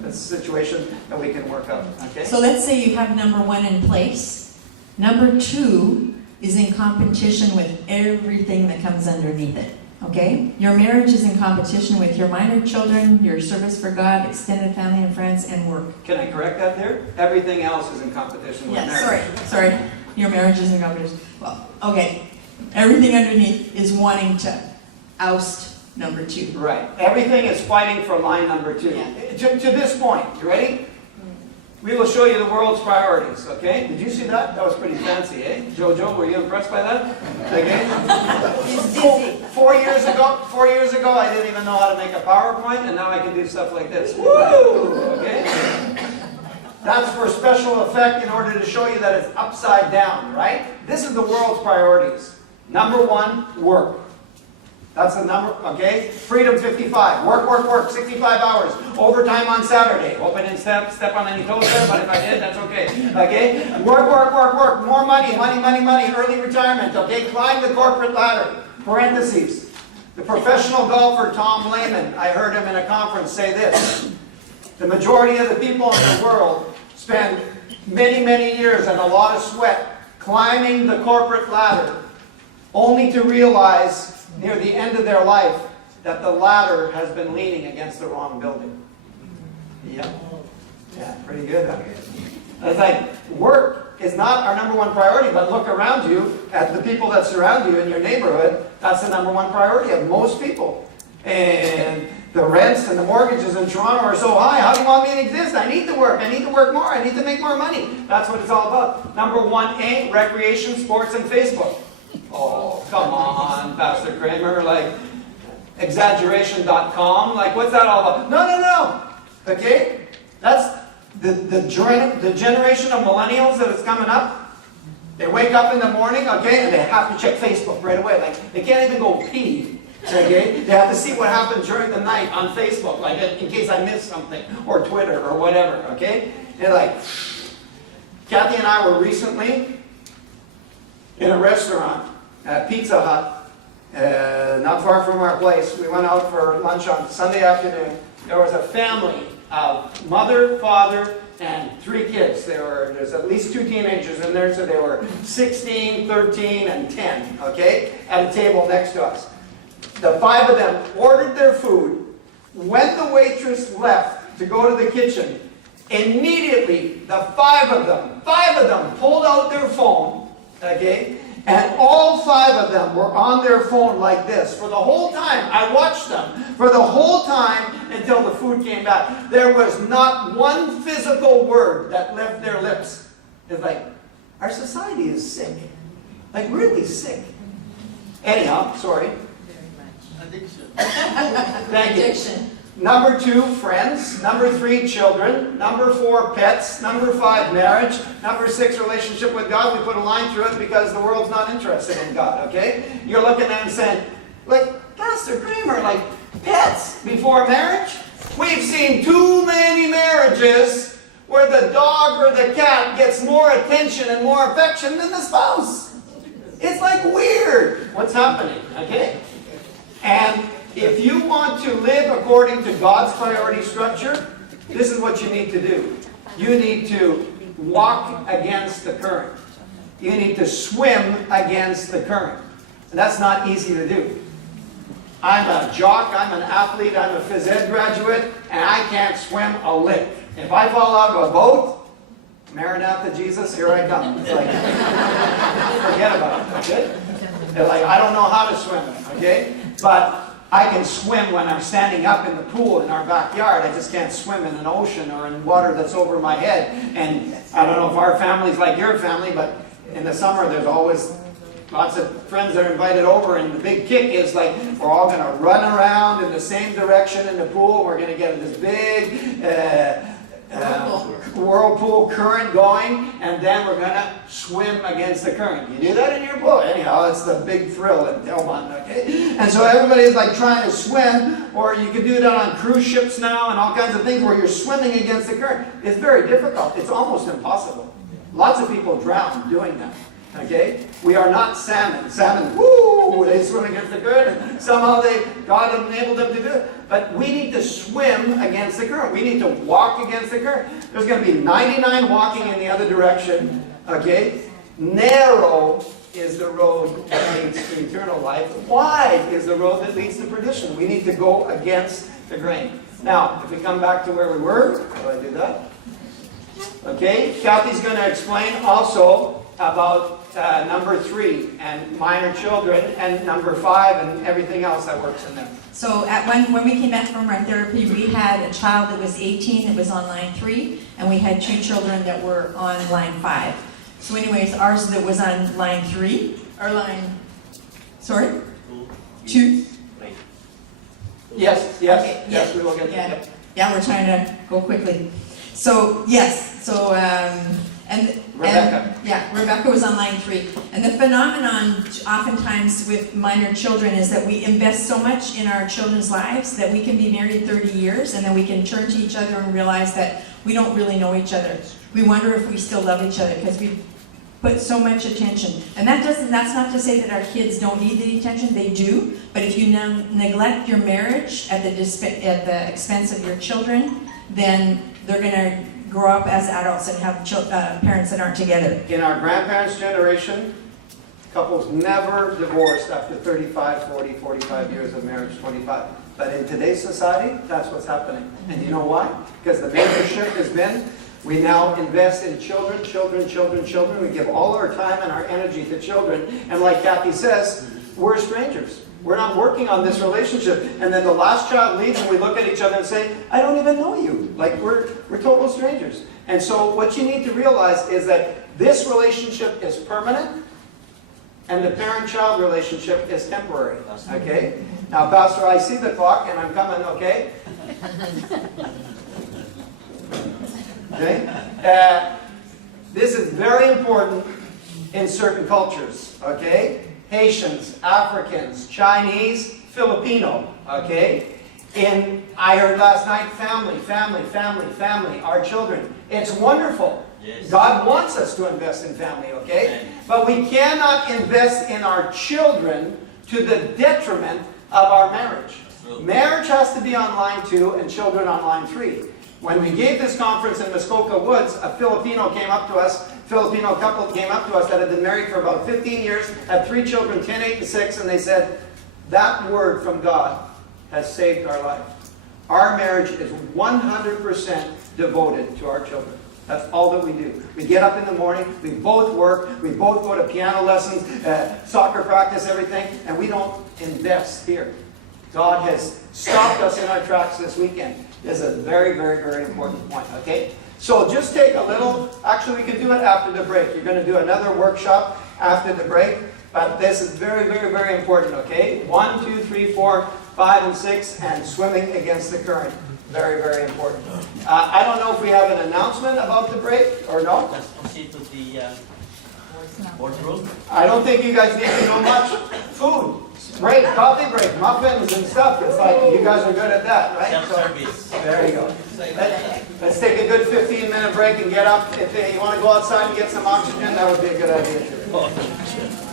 a situation that we can work out. Okay? So let's say you have number 1 in place. Number 2 is in competition with everything that comes underneath it. Okay? Your marriage is in competition with your minor children, your service for God, extended family and friends, and work. Can I correct that there? Everything else is in competition with Yeah, marriage. sorry. Your marriage is in competition. Well, okay. Everything underneath is wanting to oust number 2. Right. Everything is fighting for line number 2. Yeah. To this point, you ready? We will show you the world's priorities, okay? Did you see that? That was pretty fancy, eh? Jojo, were you impressed by that? Okay? Four years ago, I didn't even know how to make a PowerPoint, and now I can do stuff like this. Woo! Okay? That's for special effect in order to show you that it's upside down, right? This is the world's priorities. Number 1, work. That's the number, okay? Freedom 55. Work, 65 hours. Overtime on Saturday. Hope I didn't step on any toes there, but if I did, that's okay. Okay? Work. More money. Early retirement, okay? Climb the corporate ladder. Parentheses. The professional golfer Tom Lehman, I heard him in a conference say this. The majority of the people in the world spend many years and a lot of sweat climbing the corporate ladder, only to realize near the end of their life that the ladder has been leaning against the wrong building. Yeah, pretty good, huh? It's like, work is not our number 1 priority, but look around you at the people that surround you in your neighborhood. That's the number 1 priority of most people. And the rents and the mortgages in Toronto are so high. How do you want me to exist? I need to work. I need to work more. I need to make more money. That's what it's all about. Number 1A, recreation, sports, and Facebook. Oh, come on, Pastor Kramer, like exaggeration.com, like what's that all about? No. Okay? That's the generation of millennials that is coming up. They wake up in the morning, okay, and they have to check Facebook right away. Like, they can't even go pee. Okay? They have to see what happened during the night on Facebook, like in case I missed something, or Twitter, or whatever, okay? They're like, Kathy and I were recently in a restaurant at Pizza Hut, not far from our place. We went out for lunch on Sunday afternoon. There was a family of mother, father, and 3 kids. There's at least 2 teenagers in there, so they were 16, 13, and 10, okay, at a table next to us. The 5 of them ordered their food. When the waitress left to go to the kitchen, immediately the 5 of them pulled out their phone, okay, and all 5 of them were on their phone like this for the whole time. I watched them for the whole time until the food came back. There was not one physical word that left their lips. It's like, our society is sick. Like, really sick. Anyhow, sorry. Thank you. Addiction. Number 2, friends. Number 3, children. Number 4, pets. Number 5, marriage. Number 6, relationship with God. We put a line through it because the world's not interested in God, okay? You're looking at it and saying, like, Pastor Kramer, like, pets before marriage? We've seen too many marriages where the dog or the cat gets more attention and more affection than the spouse. It's like weird. What's happening, okay? And if you want to live according to God's priority structure, this is what you need to do. You need to walk against the current. You need to swim against the current. And that's not easy to do. I'm a jock, I'm an athlete, I'm a phys ed graduate, and I can't swim a lick. If I fall out of a boat, Maranatha Jesus, here I come. It's like, forget about it, okay? They're like, I don't know how to swim, okay? But I can swim when I'm standing up in the pool in our backyard. I just can't swim in an ocean or in water that's over my head. And I don't know if our family's like your family, but in the summer there's always lots of friends that are invited over, and the big kick is like we're all going to run around in the same direction in the pool. We're going to get this big whirlpool current going, and then we're going to swim against the current. You do that in your boat. Anyhow, it's the big thrill in Delmont, okay? And so everybody's like trying to swim, or you can do that on cruise ships now and all kinds of things where you're swimming against the current. It's very difficult. It's almost impossible. Lots of people drown doing that. Okay? We are not salmon. Salmon, woo, they swim against the current, and somehow God enabled them to do it. But we need to swim against the current. We need to walk against the current. There's going to be 99 walking in the other direction. Okay? Narrow is road that leads to eternal life. Wide is the road that leads to perdition. We need to go against the grain. Now, if we come back to where we were, how do I do that? Okay, Kathy's going to explain also about number 3 and minor children, and number 5 and everything else that works in there. So when we came back from our therapy, we had a child that was 18 that was on line 3, and we had 2 children that were on line 5. So anyways, ours that was on line 3, or line, sorry? 2? Yes, Okay, yes, we will get yeah. that. Yeah, we're trying to go quickly. So, yes, so, and Rebecca. yeah, Rebecca was on line 3. And the phenomenon oftentimes with minor children is that we invest so much in our children's lives that we can be married 30 years and then we can turn to each other and realize that we don't really know each other. We wonder if we still love each other because we put so much attention. And that's not to say that our kids don't need the attention, they do. But if you neglect your marriage at the expense of your children, then they're going to grow up as adults and have parents that aren't together. In our grandparents' generation, couples never divorced after 35, 40, 45 years of marriage, 25. But in today's society, that's what's happening. And you know why? Because the major shift has been, we now invest in children, children, children, children. We give all our time and our energy to children. And like Kathy says, we're strangers. We're not working on this relationship. And then the last child leaves and we look at each other and say, I don't even know you. Like we're total strangers. And so what you need to realize is that this relationship is permanent and the parent-child relationship is temporary. Okay? Now, Pastor, I see the clock and I'm coming, okay? Okay? This is very important in certain cultures. Okay? Haitians, Africans, Chinese, Filipino, okay? I heard last night, family, family, family, family, our children. It's wonderful. Yes. God wants us to invest in family, okay? But we cannot invest in our children to the detriment of our marriage. Marriage has to be on line 2 and children on line 3. When we gave this conference in Muskoka Woods, a Filipino couple came up to us that had been married for about 15 years, had 3 children, 10, 8, and 6, and they said, that word from God has saved our life. Our marriage is 100% devoted to our children. That's all that we do. We get up in the morning, we both work, we both go to piano lessons, soccer practice, everything, and we don't invest here. God has stopped us in our tracks this weekend. This is a very, very, very important point, okay? So just take a little, actually we can do it after the break. You're going to do another workshop after the break, but this is very, very, very important, okay? 1, 2, 3, 4, 5, and 6, and swimming against the current. Very, very important. I don't know if we have an announcement about the break or no. Let's proceed to the boardroom. I don't think you guys need to know much. Food, break, coffee break, muffins and stuff. It's like you guys are good at that, right? Self-service. There you go. Let's take a good 15-minute break and get up. If you want to go outside and get some oxygen, that would be a good idea too.